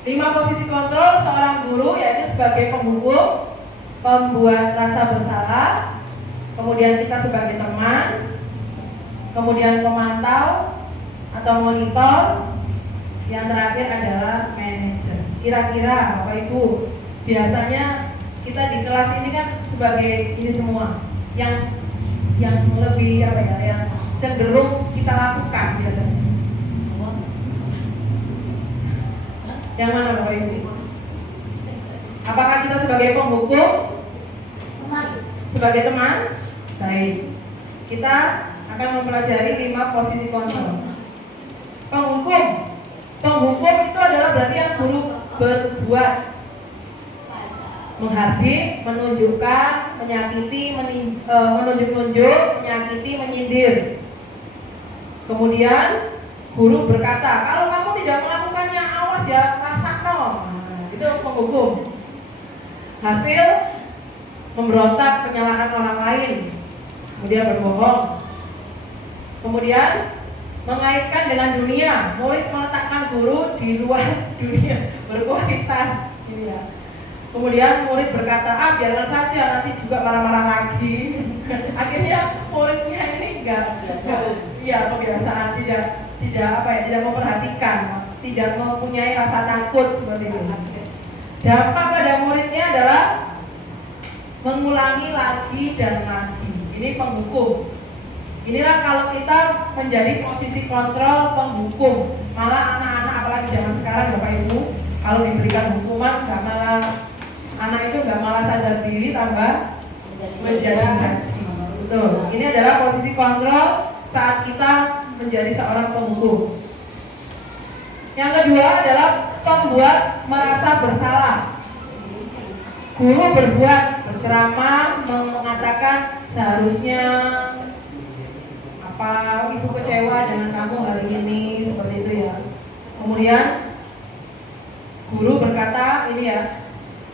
5 posisi kontrol seorang guru yaitu sebagai penghukum, pembuat rasa bersalah, kemudian kita sebagai teman, kemudian pemantau atau monitor, yang terakhir adalah manajer. Kira-kira Bapak Ibu, biasanya kita di kelas ini kan sebagai ini semua yang lebih apa ya, yang cenderung kita lakukan biasanya. Yang mana Bapak Ibu? Apakah kita sebagai penghukum? Sebagai teman? Baik. Kita akan mempelajari 5 posisi kontrol. Penghukum. Penghukum itu adalah berarti yang guru berbuat, menghardik, menunjukkan, menyakiti, menunjuk-nunjuk, menyakiti, menyindir. Kemudian guru berkata, kalau kamu tidak melakukannya, awas ya, rasakno. Nah, itu penghukum. Hasil memberontak, menyalahkan orang lain, kemudian berbohong. Kemudian mengaitkan dengan dunia, murid meletakkan guru di luar dunia, berkualitas. Ya. Kemudian murid berkata, biarkan saja, nanti juga marah-marah lagi. Akhirnya muridnya ini kebiasaan, tidak memperhatikan, tidak mempunyai rasa takut seperti itu. Dampak pada muridnya adalah mengulangi lagi dan lagi. Ini penghukum. Inilah kalau kita menjadi posisi kontrol penghukum. Malah anak-anak apalagi zaman sekarang Bapak Ibu, kalau diberikan hukuman anak itu nggak malah sadar diri, tambah menjadi jadi. Betul. Ini adalah posisi kontrol saat kita menjadi seorang penghukum. Yang kedua adalah pembuat merasa bersalah. Guru berbuat, berceramah, mengatakan seharusnya ibu kecewa dengan kamu hari ini, seperti itu ya. Kemudian guru berkata ini ya,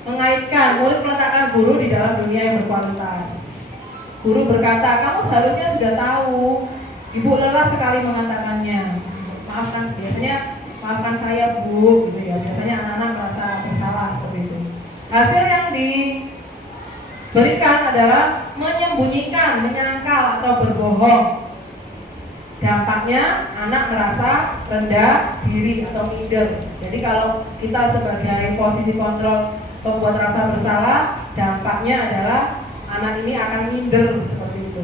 mengaitkan, murid meletakkan guru di dalam dunia yang berkualitas. Guru berkata, kamu seharusnya sudah tahu, ibu lelah sekali mengatakannya. Maafkan saya Bu, gitu ya. Biasanya anak-anak merasa bersalah seperti itu. Hasil yang diberikan adalah menyembunyikan, menyangkal atau berbohong. Dampaknya anak merasa rendah diri atau minder. Jadi kalau kita sebagai posisi kontrol pembuat rasa bersalah, dampaknya adalah anak ini akan minder seperti itu.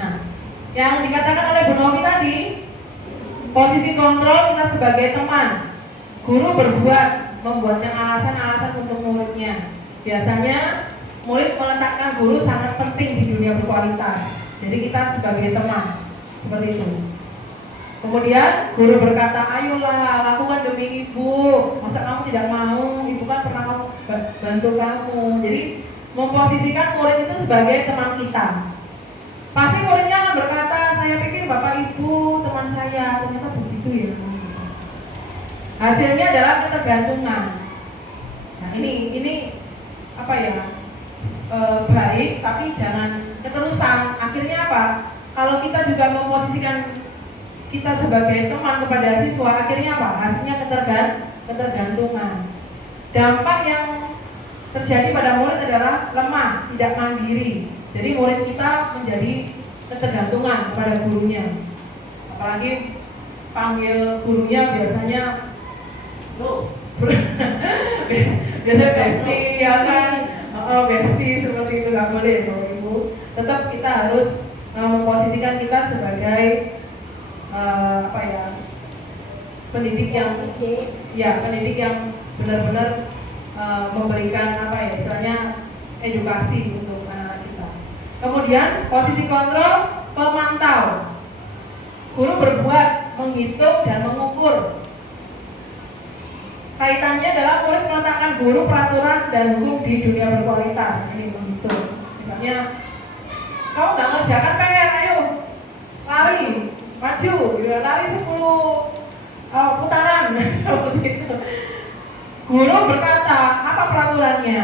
Nah, yang dikatakan oleh Bu Novi tadi, posisi kontrol kita sebagai teman. Guru berbuat, membuatnya alasan-alasan untuk muridnya. Biasanya murid meletakkan guru sangat penting di dunia berkualitas. Jadi kita sebagai teman, seperti itu. Kemudian guru berkata, ayolah lakukan demi ibu. Masa kamu tidak mau? Ibu kan pernah bantu kamu. Jadi memposisikan murid itu sebagai teman kita. Pasti muridnya akan berkata, saya pikir bapak ibu teman saya, ternyata begitu ya. Hasilnya adalah ketergantungan. Nah ini apa ya? Baik, tapi jangan keterusan. Akhirnya apa? Kalau kita juga memposisikan kita sebagai teman kepada siswa, akhirnya apa? Hasilnya ketergantungan. Dampak yang terjadi pada murid adalah lemah, tidak mandiri. Jadi murid kita menjadi ketergantungan kepada gurunya. Apalagi panggil gurunya biasanya biasanya bestie, ya kan? Bestie seperti itu nggak boleh, Bapak Ibu. Tetap kita harus memposisikan kita sebagai pendidik yang benar-benar memberikan istilahnya edukasi untuk anak-anak kita. Kemudian posisi kontrol pemantau. Guru berbuat, menghitung dan mengukur. Kaitannya adalah murid meletakkan guru peraturan dan hukum di dunia berkualitas. Ini menghitung. Misalnya, kamu nggak ngerjakan PR, ayo lari, maju, lari 10 putaran. Guru berkata, apa peraturannya?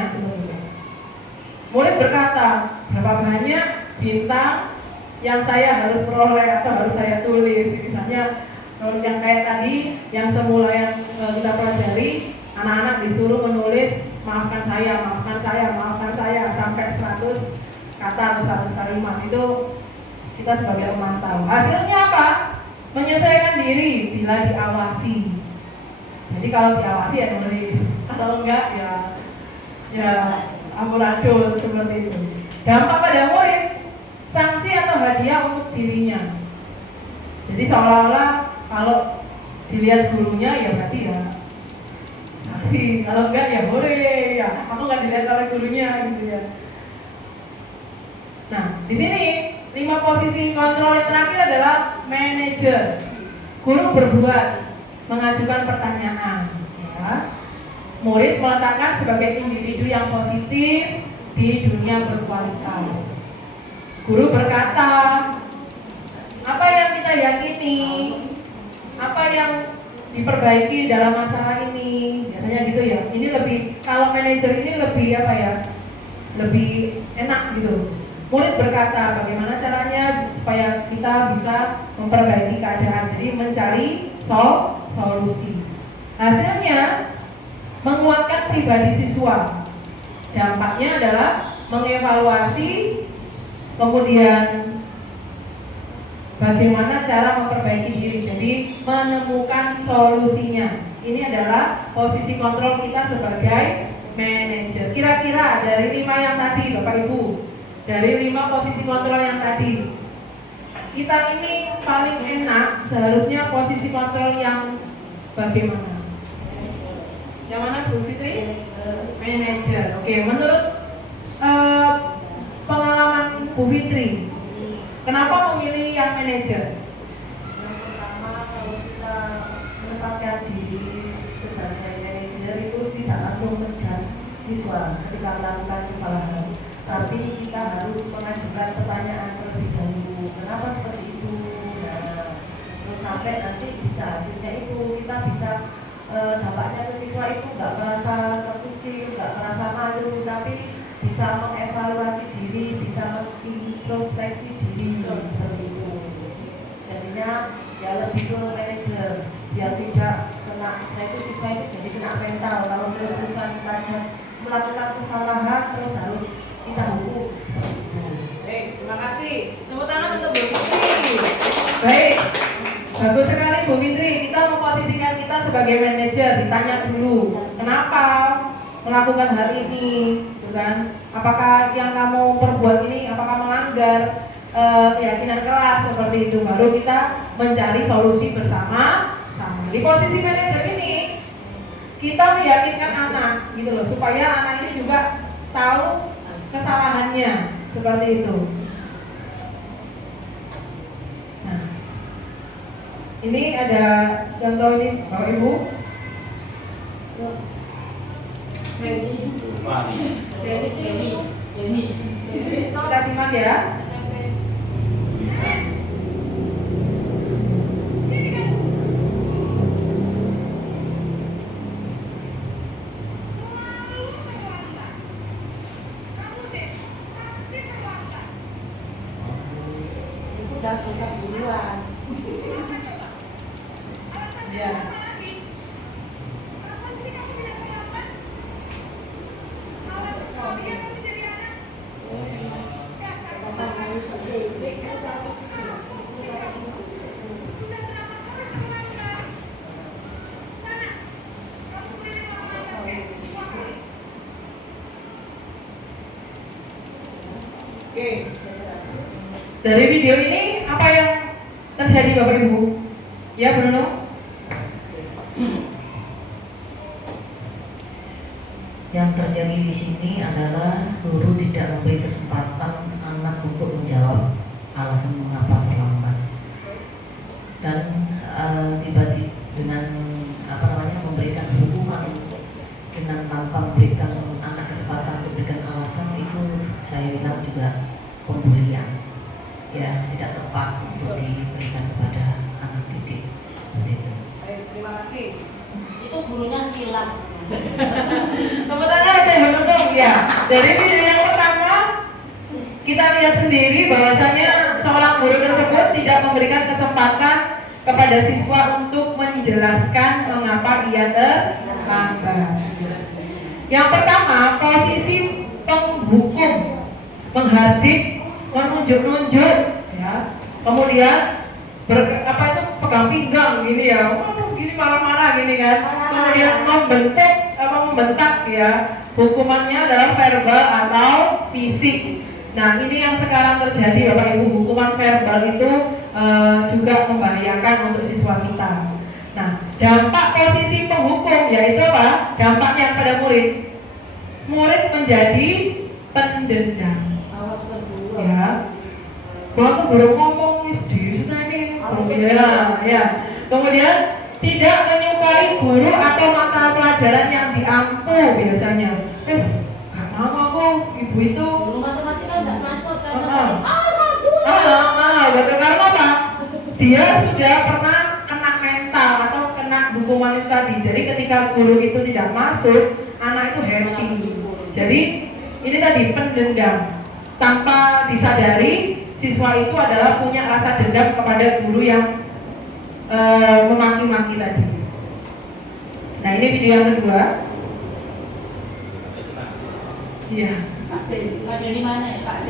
Murid berkata, berapa banyak bintang yang saya harus peroleh atau harus saya tulis. Misalnya yang kayak tadi, yang semula yang kita pelajari, anak-anak disuruh menulis maafkan saya, saya sampai 100 kata atau 100 kalimat itu kita sebagai pemantau. Hasilnya apa? Menyesuaikan diri bila diawasi. Jadi kalau diawasi ya nulis, kalau enggak ya amburadul seperti itu. Dampak pada murid, sanksi atau hadiah untuk dirinya. Jadi seolah-olah kalau dilihat gurunya ya berarti ya sanksi, kalau enggak ya hore ya aku nggak dilihat oleh gurunya gitu ya. Nah di sini 5 posisi kontrol yang terakhir adalah manajer. Guru berbuat, mengajukan pertanyaan, ya. Murid meletakkan sebagai individu yang positif di dunia berkualitas. Guru berkata, apa yang kita yakini, apa yang diperbaiki dalam masalah ini, biasanya gitu ya. Ini lebih, kalau manajer ini lebih apa ya, lebih enak gitu. Murid berkata bagaimana caranya supaya kita bisa memperbaiki keadaan, jadi mencari solusi. Hasilnya menguatkan pribadi siswa. Dampaknya adalah mengevaluasi, kemudian bagaimana cara memperbaiki diri, jadi menemukan solusinya. Ini adalah posisi kontrol kita sebagai manajer. Kira-kira dari 5 yang tadi Bapak Ibu, dari 5 posisi kontrol yang tadi, kita ini paling enak seharusnya posisi kontrol yang bagaimana? Yang mana Bu Fitri? Manajer. Oke, menurut pengalaman Bu Fitri, kenapa memilih yang manajer? Yang pertama, kalau kita menempatkan diri sebagai manajer itu tidak langsung menjudge siswa ketika melakukan kesalahan, tapi kita harus mengajukan pertanyaan terlebih dahulu. Kenapa seperti itu? Nah, terus sampai nanti bisa hasilnya itu kita bisa dampaknya ke siswa itu nggak merasa terkucil, nggak merasa malu, tapi bisa mengevaluasi diri, bisa mengintrospeksi diri seperti itu. Jadinya ya lebih ke manajer biar tidak kena, setelah itu siswa itu jadi kena mental kalau terus-terusan kita melakukan kesalahan terus harus kita hukum seperti itu. Baik, terima kasih. Tepuk tangan untuk Bu Fitri. Baik, bagus sekali Bu Fitri. Kita memposisikan kita sebagai manajer. Ditanya dulu, kenapa melakukan hal ini, kan? Apakah yang kamu perbuat ini, apakah melanggar keyakinan kelas seperti itu? Baru kita mencari solusi bersama. Di posisi manajer ini, kita meyakinkan anak, gitu loh, supaya anak ini juga tahu kesalahannya seperti itu. Nah, ini ada contoh ini Bapak Ibu. Kita simak ya. Udah buka duluan. Ya. Oke. Dari video ini apa yang terjadi Bapak Ibu? Ya Bruno? Yang terjadi di sini adalah guru tidak memberi kesempatan anak untuk menjawab alasan mengapa terlambat, dan tiba-tiba dengan memberikan hukuman dengan tanpa memberikan anak kesempatan memberikan alasan, itu saya bilang juga pembulian, ya, tidak tepat untuk diberikan kepada anak didik. Begitu. Baik, terima kasih. Itu gurunya hilang. Kebetulan saya beruntung ya. Dari video yang pertama kita lihat sendiri bahwasanya seorang guru tersebut tidak memberikan kesempatan kepada siswa untuk menjelaskan mengapa ia terlambat. Yang pertama, posisi penghukum, menghardik, menunjuk-nunjuk, ya. Kemudian pegang pinggang gini ya, gini marah-marah gini kan. Kemudian membentak ya. Hukumannya adalah verbal atau fisik. Nah, ini yang sekarang terjadi Bapak Ibu, hukuman verbal itu juga membahayakan untuk siswa kita. Nah, dampak posisi penghukum yaitu apa? Dampaknya pada murid. Murid menjadi pendendam. Ya. Bapak baru ngomong di sana ini. Ya. Kemudian tidak menyukai guru atau mata pelajaran yang diampu biasanya. Gak mau aku, ibu itu. Guru matematika nggak masuk karena Betul, karena apa? Dia sudah pernah kena mental atau kena hukuman itu tadi. Jadi ketika guru itu tidak masuk, anak itu happy. Jadi ini tadi pendendam. Tanpa disadari, siswa itu adalah punya rasa dendam kepada guru yang memaki-maki tadi. Nah, ini video yang kedua. Iya. Ada di mana ya Pak D?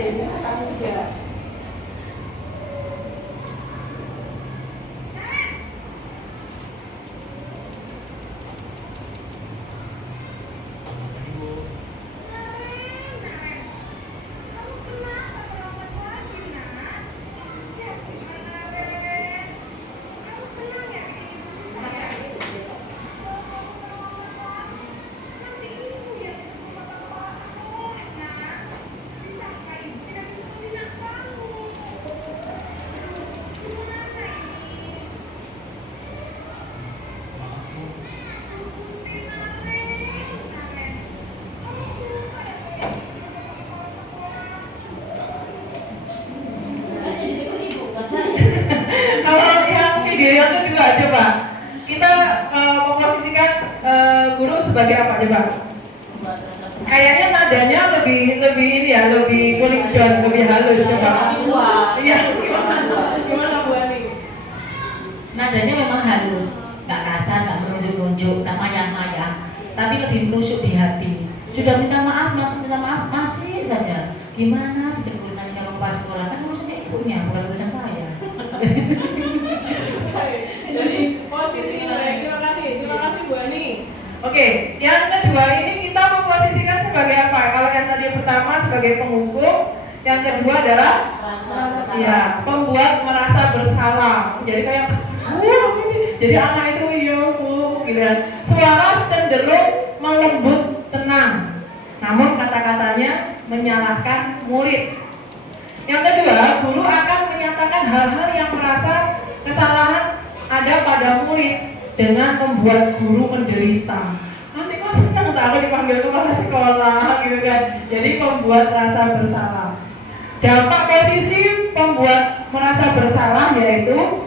Kalau yang video yang kedua coba kita memposisikan guru sebagai apa coba? Kayaknya nadanya lebih ini ya, lebih cooling down, lebih halus coba. Iya. Gimana Bu Ani? Nadanya memang halus, nggak kasar, nggak menunjuk-nunjuk, nggak mayang-mayang, tapi lebih menusuk di hati. Sudah minta maaf masih saja. Gimana ditegur nanti kalau pas sekolah, kan urusannya ibunya, bukan urusan saya. Jadi posisi baik, terima kasih Bu Ani. Oke, yang kedua ini kita memposisikan sebagai apa? Kalau yang tadi pertama sebagai penghukum, yang kedua adalah ya pembuat merasa bersalah. Jadi kayak jadi anak itu gitu kan. Suara cenderung melembut, tenang. Namun kata-katanya menyalahkan murid. Yang kedua, guru akan menyatakan hal-hal yang merasa kesalahan ada pada murid dengan membuat guru menderita. Nanti kan senang tak aku dipanggil kepala sekolah gitu kan. Jadi membuat rasa bersalah. Dampak posisi pembuat merasa bersalah yaitu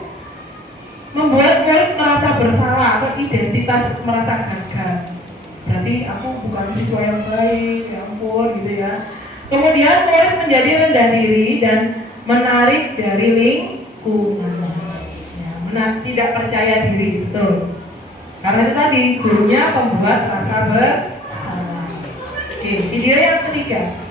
membuat murid merasa bersalah atau identitas merasa gagal. Berarti aku bukan siswa yang baik, ya ampun gitu ya. Kemudian murid menjadi rendah diri dan menarik dari lingkungan. Ya, tidak percaya diri, betul. Karena itu tadi gurunya pembuat rasa bersalah. Oke, video yang ketiga.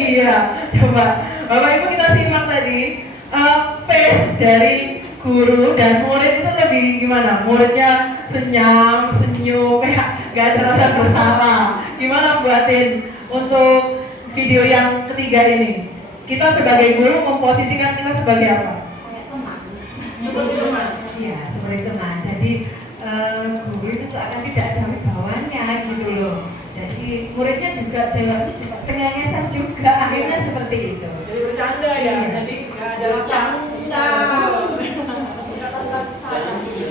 Iya, coba Bapak Ibu kita simak tadi face dari guru dan murid itu lebih gimana? Muridnya senyum, kayak gak ada rasa bersalah. Gimana buatin untuk video yang ketiga ini? Kita sebagai guru memposisikan kita sebagai apa? Sebagai teman. Iya, seperti itu. Nah, jadi guru itu seakan tidak ada wibawanya gitu loh. Jadi muridnya juga jawabnya juga cengengesan juga, akhirnya seperti itu. Jadi bercanda ya, jadi nggak ada rasa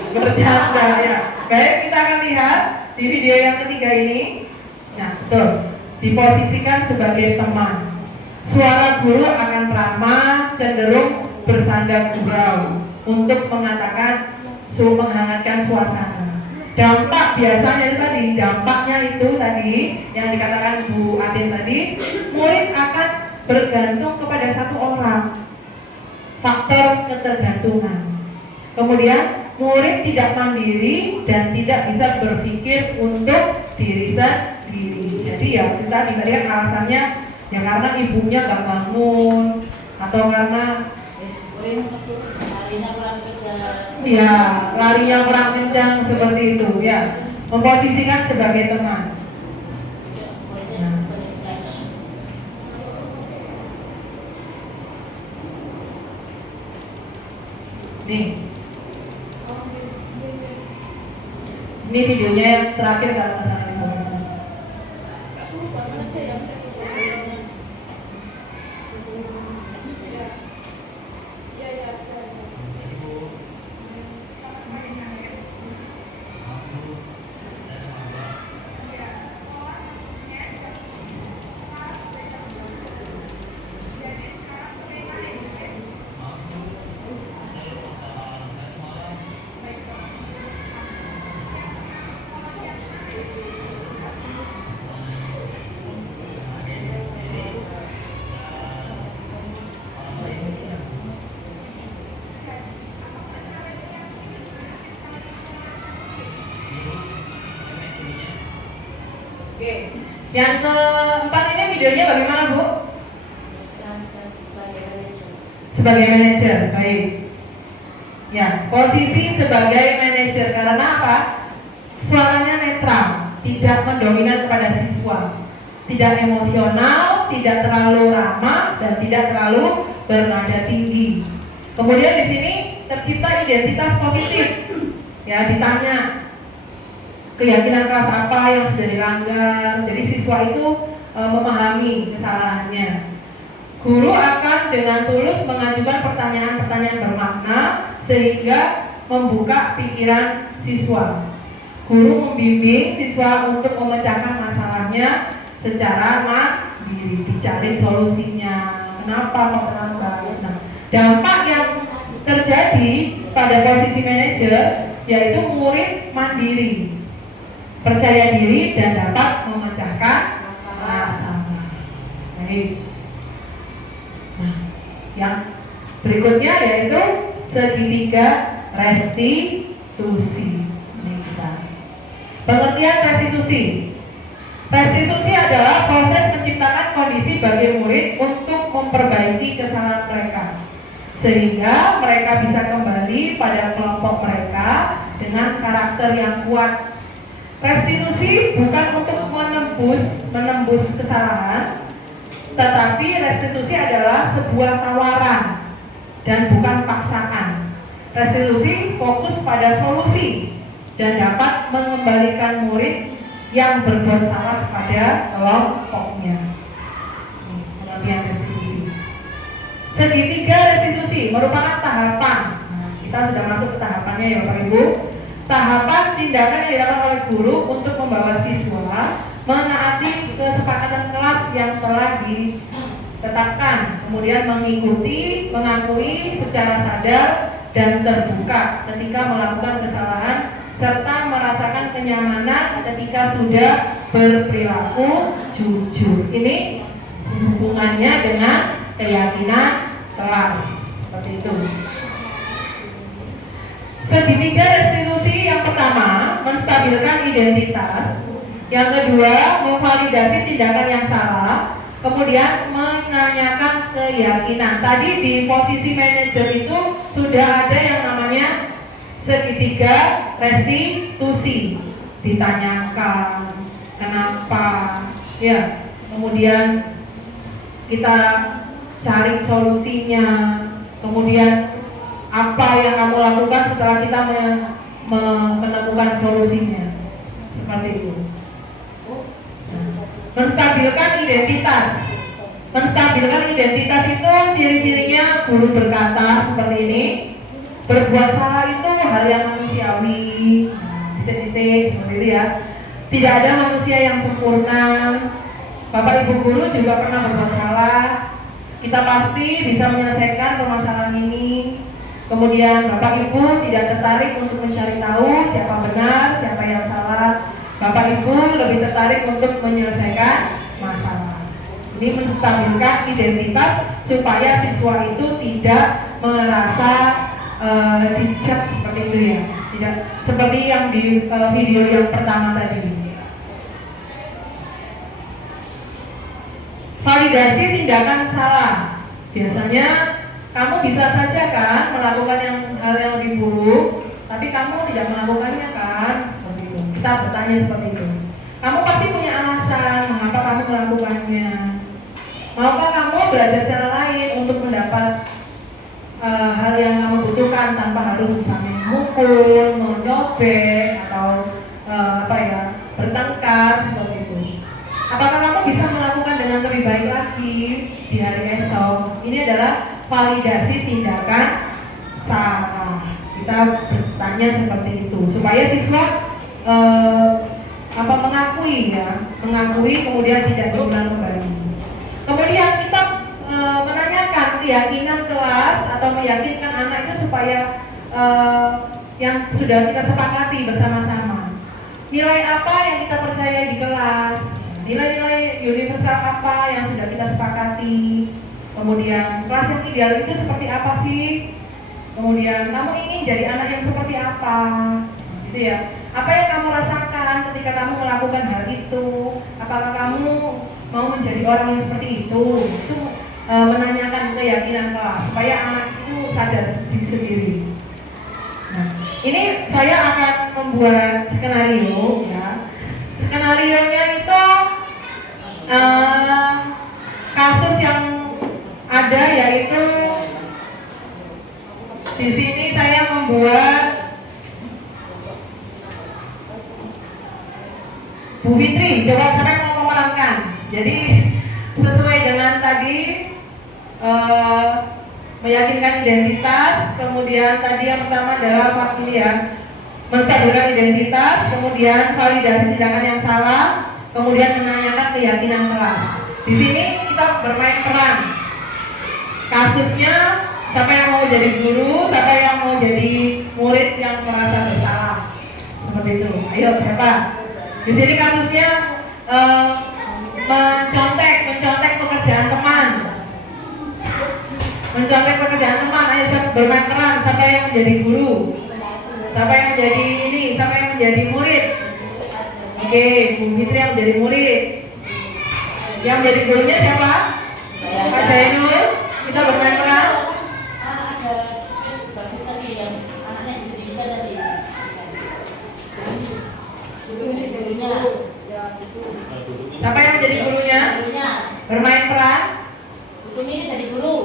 bercanda ya. Baik, kita akan lihat di video yang ketiga ini. Nah, betul. Diposisikan sebagai teman. Suara guru akan ramah, cenderung bersanda gurau untuk menghangatkan suasana. Dampak biasanya itu tadi, dampaknya itu tadi yang dikatakan Bu Atin tadi, murid akan bergantung kepada satu orang. Faktor ketergantungan. Kemudian murid tidak mandiri dan tidak bisa berpikir untuk diri sendiri. Jadi ya kita diberikan alasannya ya karena ibunya gak bangun atau karena larinya kurang kejar. ya larinya kurang kencang seperti itu ya. Memposisikan sebagai teman. Nih. Ini videonya yang terakhir kalau nggak salah. Oke. Yang keempat ini videonya bagaimana, Bu? Sebagai manajer, baik. Ya, posisi sebagai manajer karena apa? Suaranya netral, tidak mendominan kepada siswa, tidak emosional, tidak terlalu ramah dan tidak terlalu bernada tinggi. Kemudian di sini tercipta identitas positif. Ya, ditanya keyakinan kelas apa yang sudah dilanggar. Jadi siswa itu memahami kesalahannya. Guru akan dengan tulus mengajukan pertanyaan-pertanyaan bermakna sehingga membuka pikiran siswa. Guru membimbing siswa untuk memecahkan masalahnya secara mandiri, dicari solusinya. Kenapa kok terlambat? Nah, dampak yang terjadi pada posisi manajer yaitu murid mandiri, percaya diri dan dapat memecahkan masalah. Baik. Nah, yang berikutnya yaitu segitiga restitusi. Ini kita. Pengertian restitusi. Restitusi adalah proses menciptakan kondisi bagi murid untuk memperbaiki kesalahan mereka, sehingga mereka bisa kembali pada kelompok mereka dengan karakter yang kuat. Restitusi bukan untuk menembus kesalahan, tetapi restitusi adalah sebuah tawaran dan bukan paksaan. Restitusi fokus pada solusi dan dapat mengembalikan murid yang berbuat salah kepada kelompoknya. Pengertian restitusi. Segitiga restitusi merupakan tahapan. Nah, kita sudah masuk ke tahapannya ya Bapak Ibu. Tahapan tindakan yang dilakukan oleh guru untuk membawa siswa menaati kesepakatan kelas yang telah ditetapkan, kemudian mengikuti, mengakui secara sadar dan terbuka ketika melakukan kesalahan, serta merasakan kenyamanan ketika sudah berperilaku jujur. Ini hubungannya dengan keyakinan kelas, seperti itu. Segitiga restitusi yang pertama menstabilkan identitas, yang kedua memvalidasi tindakan yang salah, kemudian menanyakan keyakinan. Tadi di posisi manajer itu sudah ada yang namanya segitiga restitusi, ditanyakan kenapa, ya, kemudian kita cari solusinya, kemudian apa yang kamu lakukan setelah kita menemukan solusinya. Seperti itu. Menstabilkan identitas. Menstabilkan identitas itu ciri-cirinya guru berkata seperti ini. Berbuat salah itu hal yang manusiawi. Titik-titik seperti itu ya. Tidak ada manusia yang sempurna. Bapak Ibu guru juga pernah berbuat salah. Kita pasti bisa menyelesaikan permasalahan ini. Kemudian Bapak Ibu tidak tertarik untuk mencari tahu siapa benar, siapa yang salah. Bapak Ibu lebih tertarik untuk menyelesaikan masalah. Ini menstabilkan identitas supaya siswa itu tidak merasa dijudge seperti itu ya. Tidak seperti yang di video yang pertama tadi. Validasi tindakan salah. Biasanya kamu bisa saja kan melakukan hal yang lebih buruk, tapi kamu tidak melakukannya kan? Seperti itu. Kita bertanya seperti itu. Kamu pasti punya alasan mengapa kamu melakukannya. Maukah kamu belajar cara lain untuk mendapat hal yang kamu butuhkan tanpa harus misalnya memukul, menyobek atau bertengkar seperti itu. Apakah kamu bisa melakukan dengan lebih baik lagi di hari esok? Ini adalah validasi tindakan salah. Kita bertanya seperti itu supaya siswa mengakui kemudian tidak berulang kembali. Kemudian kita menanyakan keyakinan kelas atau meyakinkan anak itu supaya yang sudah kita sepakati bersama-sama. Nilai apa yang kita percaya di kelas? Nilai-nilai universal apa yang sudah kita sepakati? Kemudian kelas yang ideal itu seperti apa sih? Kemudian kamu ingin jadi anak yang seperti apa? Gitu ya. Apa yang kamu rasakan ketika kamu melakukan hal itu? Apakah kamu mau menjadi orang yang seperti itu? Itu menanyakan keyakinan kelas supaya anak itu sadar sendiri. Nah, ini saya akan membuat skenario ya. Skenarionya itu kasus yang ada yaitu di sini saya membuat Bu Fitri, coba siapa yang mau memerankan. Jadi sesuai dengan tadi meyakinkan identitas, kemudian tadi yang pertama adalah menstabilkan identitas, kemudian validasi tindakan yang salah, kemudian menanyakan keyakinan kelas. Di sini kita bermain peran. Kasusnya siapa yang mau jadi guru, siapa yang mau jadi murid yang merasa bersalah. Seperti itu. Ayo siapa? Di sini kasusnya mencontek pekerjaan teman. Mencontek pekerjaan teman. Ayo siapa bermain peran? Siapa yang menjadi guru? Siapa yang menjadi siapa yang menjadi murid? Oke, Bu Fitri yang menjadi murid. Yang menjadi gurunya siapa? Kak Zainul. Kita bermain peran. Siapa yang menjadi gurunya? Bermain peran. Ini jadi guru.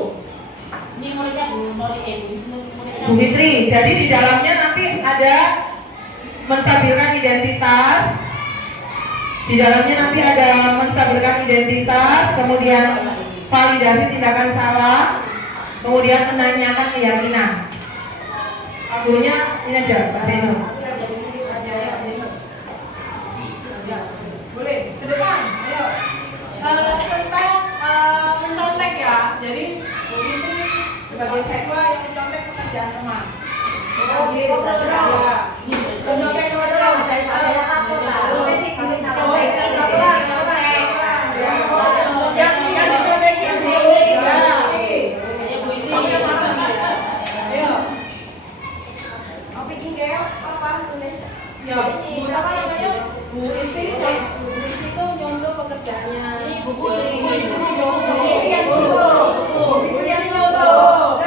Ini muridnya Bu Fitri. Jadi di dalamnya nanti ada menstabilkan identitas. Di dalamnya nanti ada menstabilkan identitas, kemudian validasi tindakan salah, kemudian menanyakan keyakinan. Pak gurunya ini aja, Pak Reno. Boleh, ke depan, ayo. Tentang mencontek ya. Jadi ini sebagai siswa yang mencontek pekerjaan teman. Mencontek teman dari yang dicontekin mau bikin gel apa tulis? Ya, Bu siapa namanya? Bu Isti. Bu Isti itu nyontoh pekerjaannya. Ini buku ini nyontoh. Bu yang nyontoh.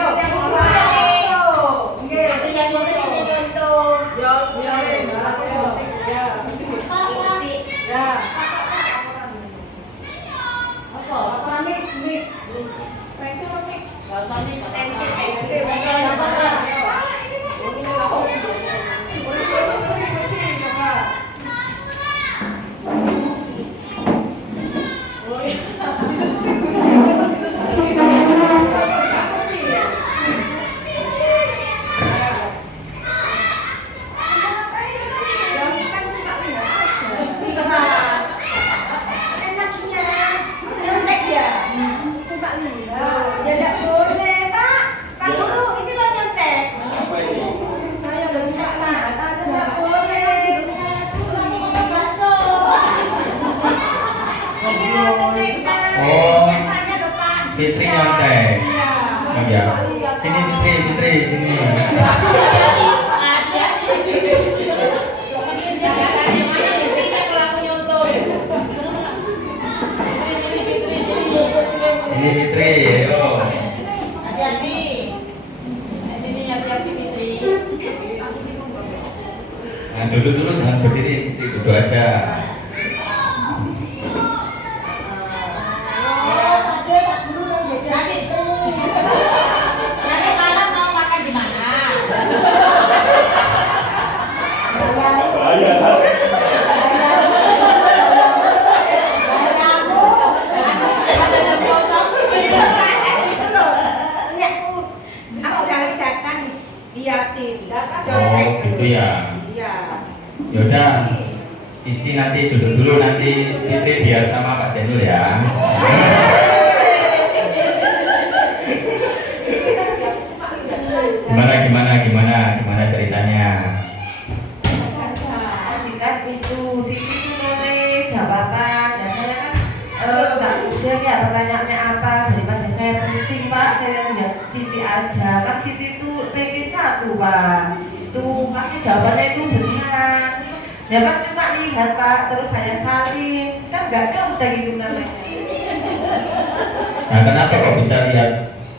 Oh, Fitri nyontek. Oh ya. Sini Fitri, sini. Sini Fitri, yo. Hati-hati. Sini hati-hati Fitri. Nah, duduk dulu, jangan berdiri, Fitri, duduk aja. Nanti malam mau makan di mana? Ada jam kosong. Oh, gitu ya. Yaudah, Isti nanti duduk dulu, nanti Fitri biar sama Pak Zainul ya. Gimana ceritanya? Jika itu Siti itu nulis jawaban, ya saya kan nggak udah ya pertanyaannya apa, daripada saya pusing Pak, saya lihat Siti aja. Kan Siti itu ranking 1 Pak, itu pasti jawabannya itu benar. Ya kan cuma lihat Pak, terus saya salin, kan nggak nyontek gitu namanya. Nah, kenapa kok bisa lihat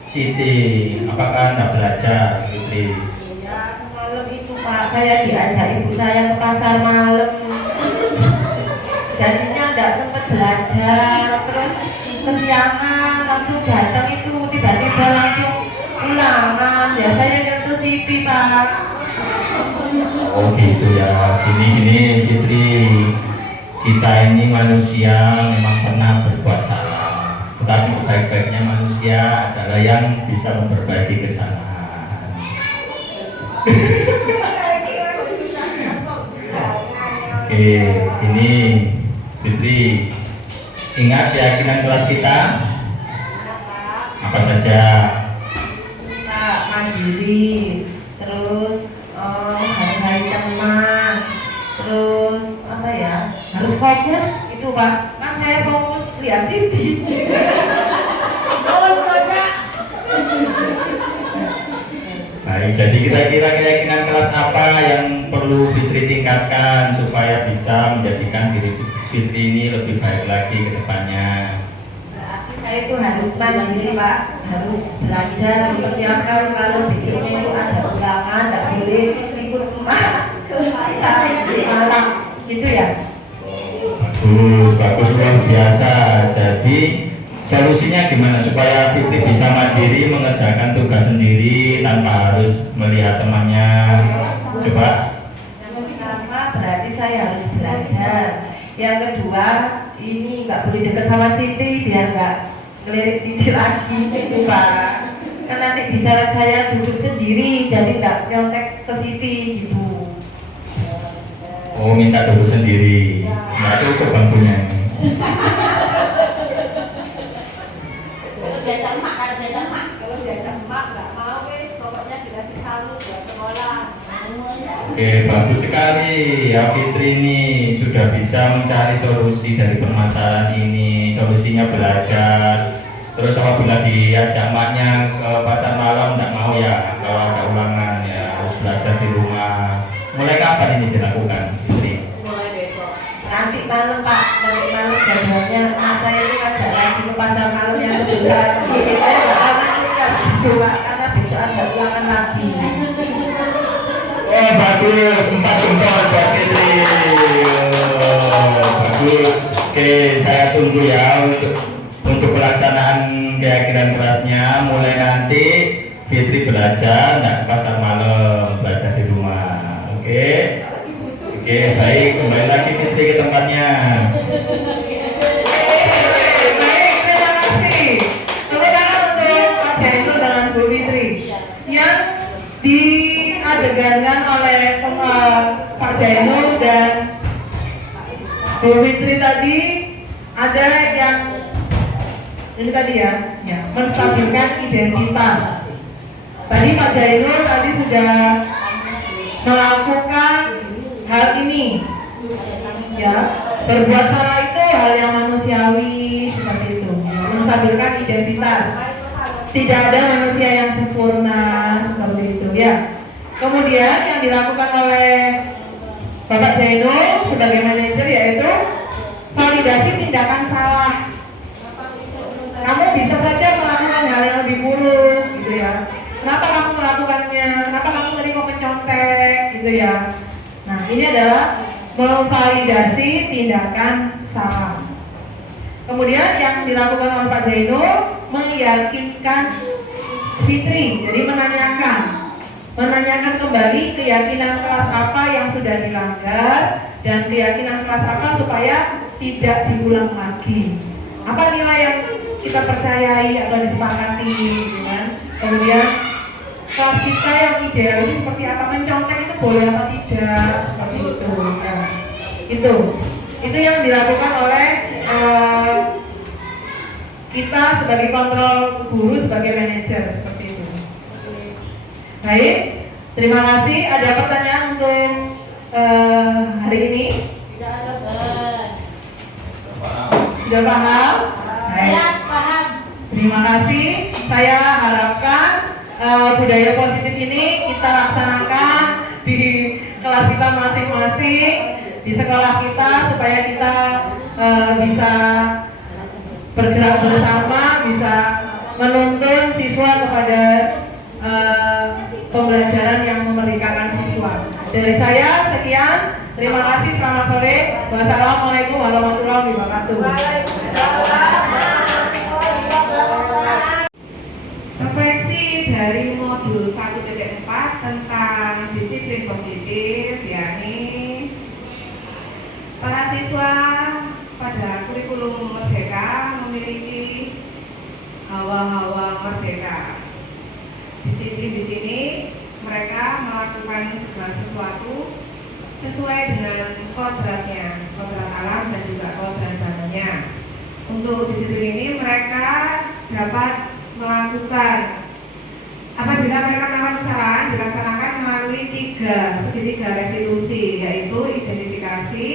Siti? Apakah Anda belajar, Fitri? Ya semalam itu Pak, saya diajak ibu saya ke pasar malam. Jadinya nggak sempat belajar, terus kesiangan langsung datang itu tiba-tiba langsung ulangan. Ya saya nyentuh Siti Pak. Oh gitu ya. Gini Fitri, kita ini manusia memang pernah berbuat salah, tetapi sebaik-baiknya manusia adalah yang bisa memperbaiki kesalahan. Oke, ini Fitri, ingat keyakinan kelas kita apa saja? Pak, mandiri, terus hargai teman, terus apa ya, harus fokus itu Pak. Kan saya fokus lihat Siti. Baik, jadi kira-kira keyakinan kelas apa yang perlu Fitri tingkatkan supaya bisa menjadikan diri Fitri ini lebih baik lagi ke depannya? Berarti saya itu harus mandiri Pak, harus belajar, mempersiapkan kalau besoknya itu ada ulangan, tidak boleh ikut emak malam, gitu ya. Bagus luar biasa. Jadi solusinya gimana supaya Fitri bisa mandiri mengerjakan tugas sendiri tanpa harus melihat temannya? Coba. Yang pertama berarti saya harus belajar. Yang kedua ini nggak boleh deket sama Siti biar nggak ngelirik Siti lagi gitu Pak. Kan nanti bisa saya duduk sendiri jadi nggak nyontek ke Siti gitu. Oh, minta duduk sendiri. Nggak cukup bangkunya. Kalau diajak emak, Kalau diajak emak nggak mau wes, pokoknya dikasih salut buat sekolah. Oke, bagus sekali ya Fitri ini sudah bisa mencari solusi dari permasalahan ini. Solusinya belajar. Terus apabila diajak maknya ke pasar malam nggak mau ya, kalau ada ulangan ya harus belajar di rumah. Mulai kapan ini dilakukan, Fitri? mulai besok. Nanti malam Pak, nanti malam jadwalnya. Nah, saya ini ngajak lagi ke pasar malam yang sebelah. Saya nggak tahu nanti kan gitu Pak, karena besok ada ulangan lagi. Oh bagus, 4 jempol buat Fitri. Oh, bagus. Oke, saya tunggu ya untuk untuk pelaksanaan keyakinan kelasnya, mulai nanti Fitri belajar nggak ke pasar malam, belajar di rumah. Oke, baik, kembali lagi Fitri ke tempatnya. Baik, terima kasih. Tepuk tangan untuk Pak Jainul dengan Bu Fitri yang diadegankan oleh Pak Jainul dan Bu Fitri tadi. Ada yang ini tadi ya, menstabilkan identitas. Tadi Pak Jainul tadi sudah melakukan hal ini, ya, berbuat salah itu hal yang manusiawi seperti itu, menstabilkan identitas. Tidak ada manusia yang sempurna seperti itu, ya. Kemudian yang dilakukan oleh Bapak Jainul sebagai manajer yaitu validasi tindakan salah. Kamu bisa saja melakukan hal yang lebih buruk, gitu ya. Kenapa kamu melakukannya? Kenapa kamu tadi mau mencontek, gitu ya? Nah, ini adalah memvalidasi tindakan salah. Kemudian yang dilakukan oleh Pak Zainul meyakinkan Fitri, jadi menanyakan kembali keyakinan kelas apa yang sudah dilanggar dan keyakinan kelas apa supaya tidak diulang lagi. Apa nilai yang kita percayai atau disepakati, gitu kan? Kemudian kelas kita yang ideal ini seperti apa, mencontek itu boleh apa tidak, seperti itu. Nah, itu yang dilakukan oleh kita sebagai kontrol guru, sebagai manajer, seperti itu. Baik, terima kasih. Ada pertanyaan untuk hari ini? Sudah paham? Baik. Terima kasih. Saya harapkan budaya positif ini kita laksanakan di kelas kita masing-masing, di sekolah kita, supaya kita bisa bergerak bersama, bisa menuntun siswa kepada pembelajaran yang memerdekakan siswa. Dari saya sekian. Terima kasih, selamat sore. Wassalamualaikum warahmatullahi wabarakatuh. Refleksi dari modul 1.4 tentang disiplin positif, yakni para siswa pada kurikulum merdeka memiliki hawa-hawa merdeka. Disiplin di sini mereka melakukan segala sesuatu sesuai dengan kodratnya, kodrat alam dan juga kodrat zamannya. Untuk disiplin ini mereka dapat melakukan, apabila mereka melakukan kesalahan, dilaksanakan melalui segitiga restitusi, yaitu identifikasi,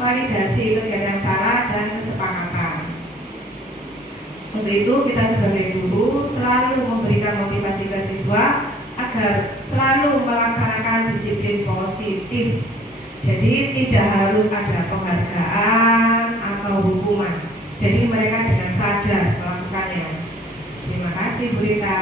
validasi kegiatan yang salah, dan kesepakatan. Untuk itu kita sebagai guru selalu memberikan motivasi ke siswa agar selalu melaksanakan disiplin positif. Jadi tidak harus ada penghargaan atau hukuman. Jadi mereka dengan sadar melakukannya. Terima kasih Bu Rita.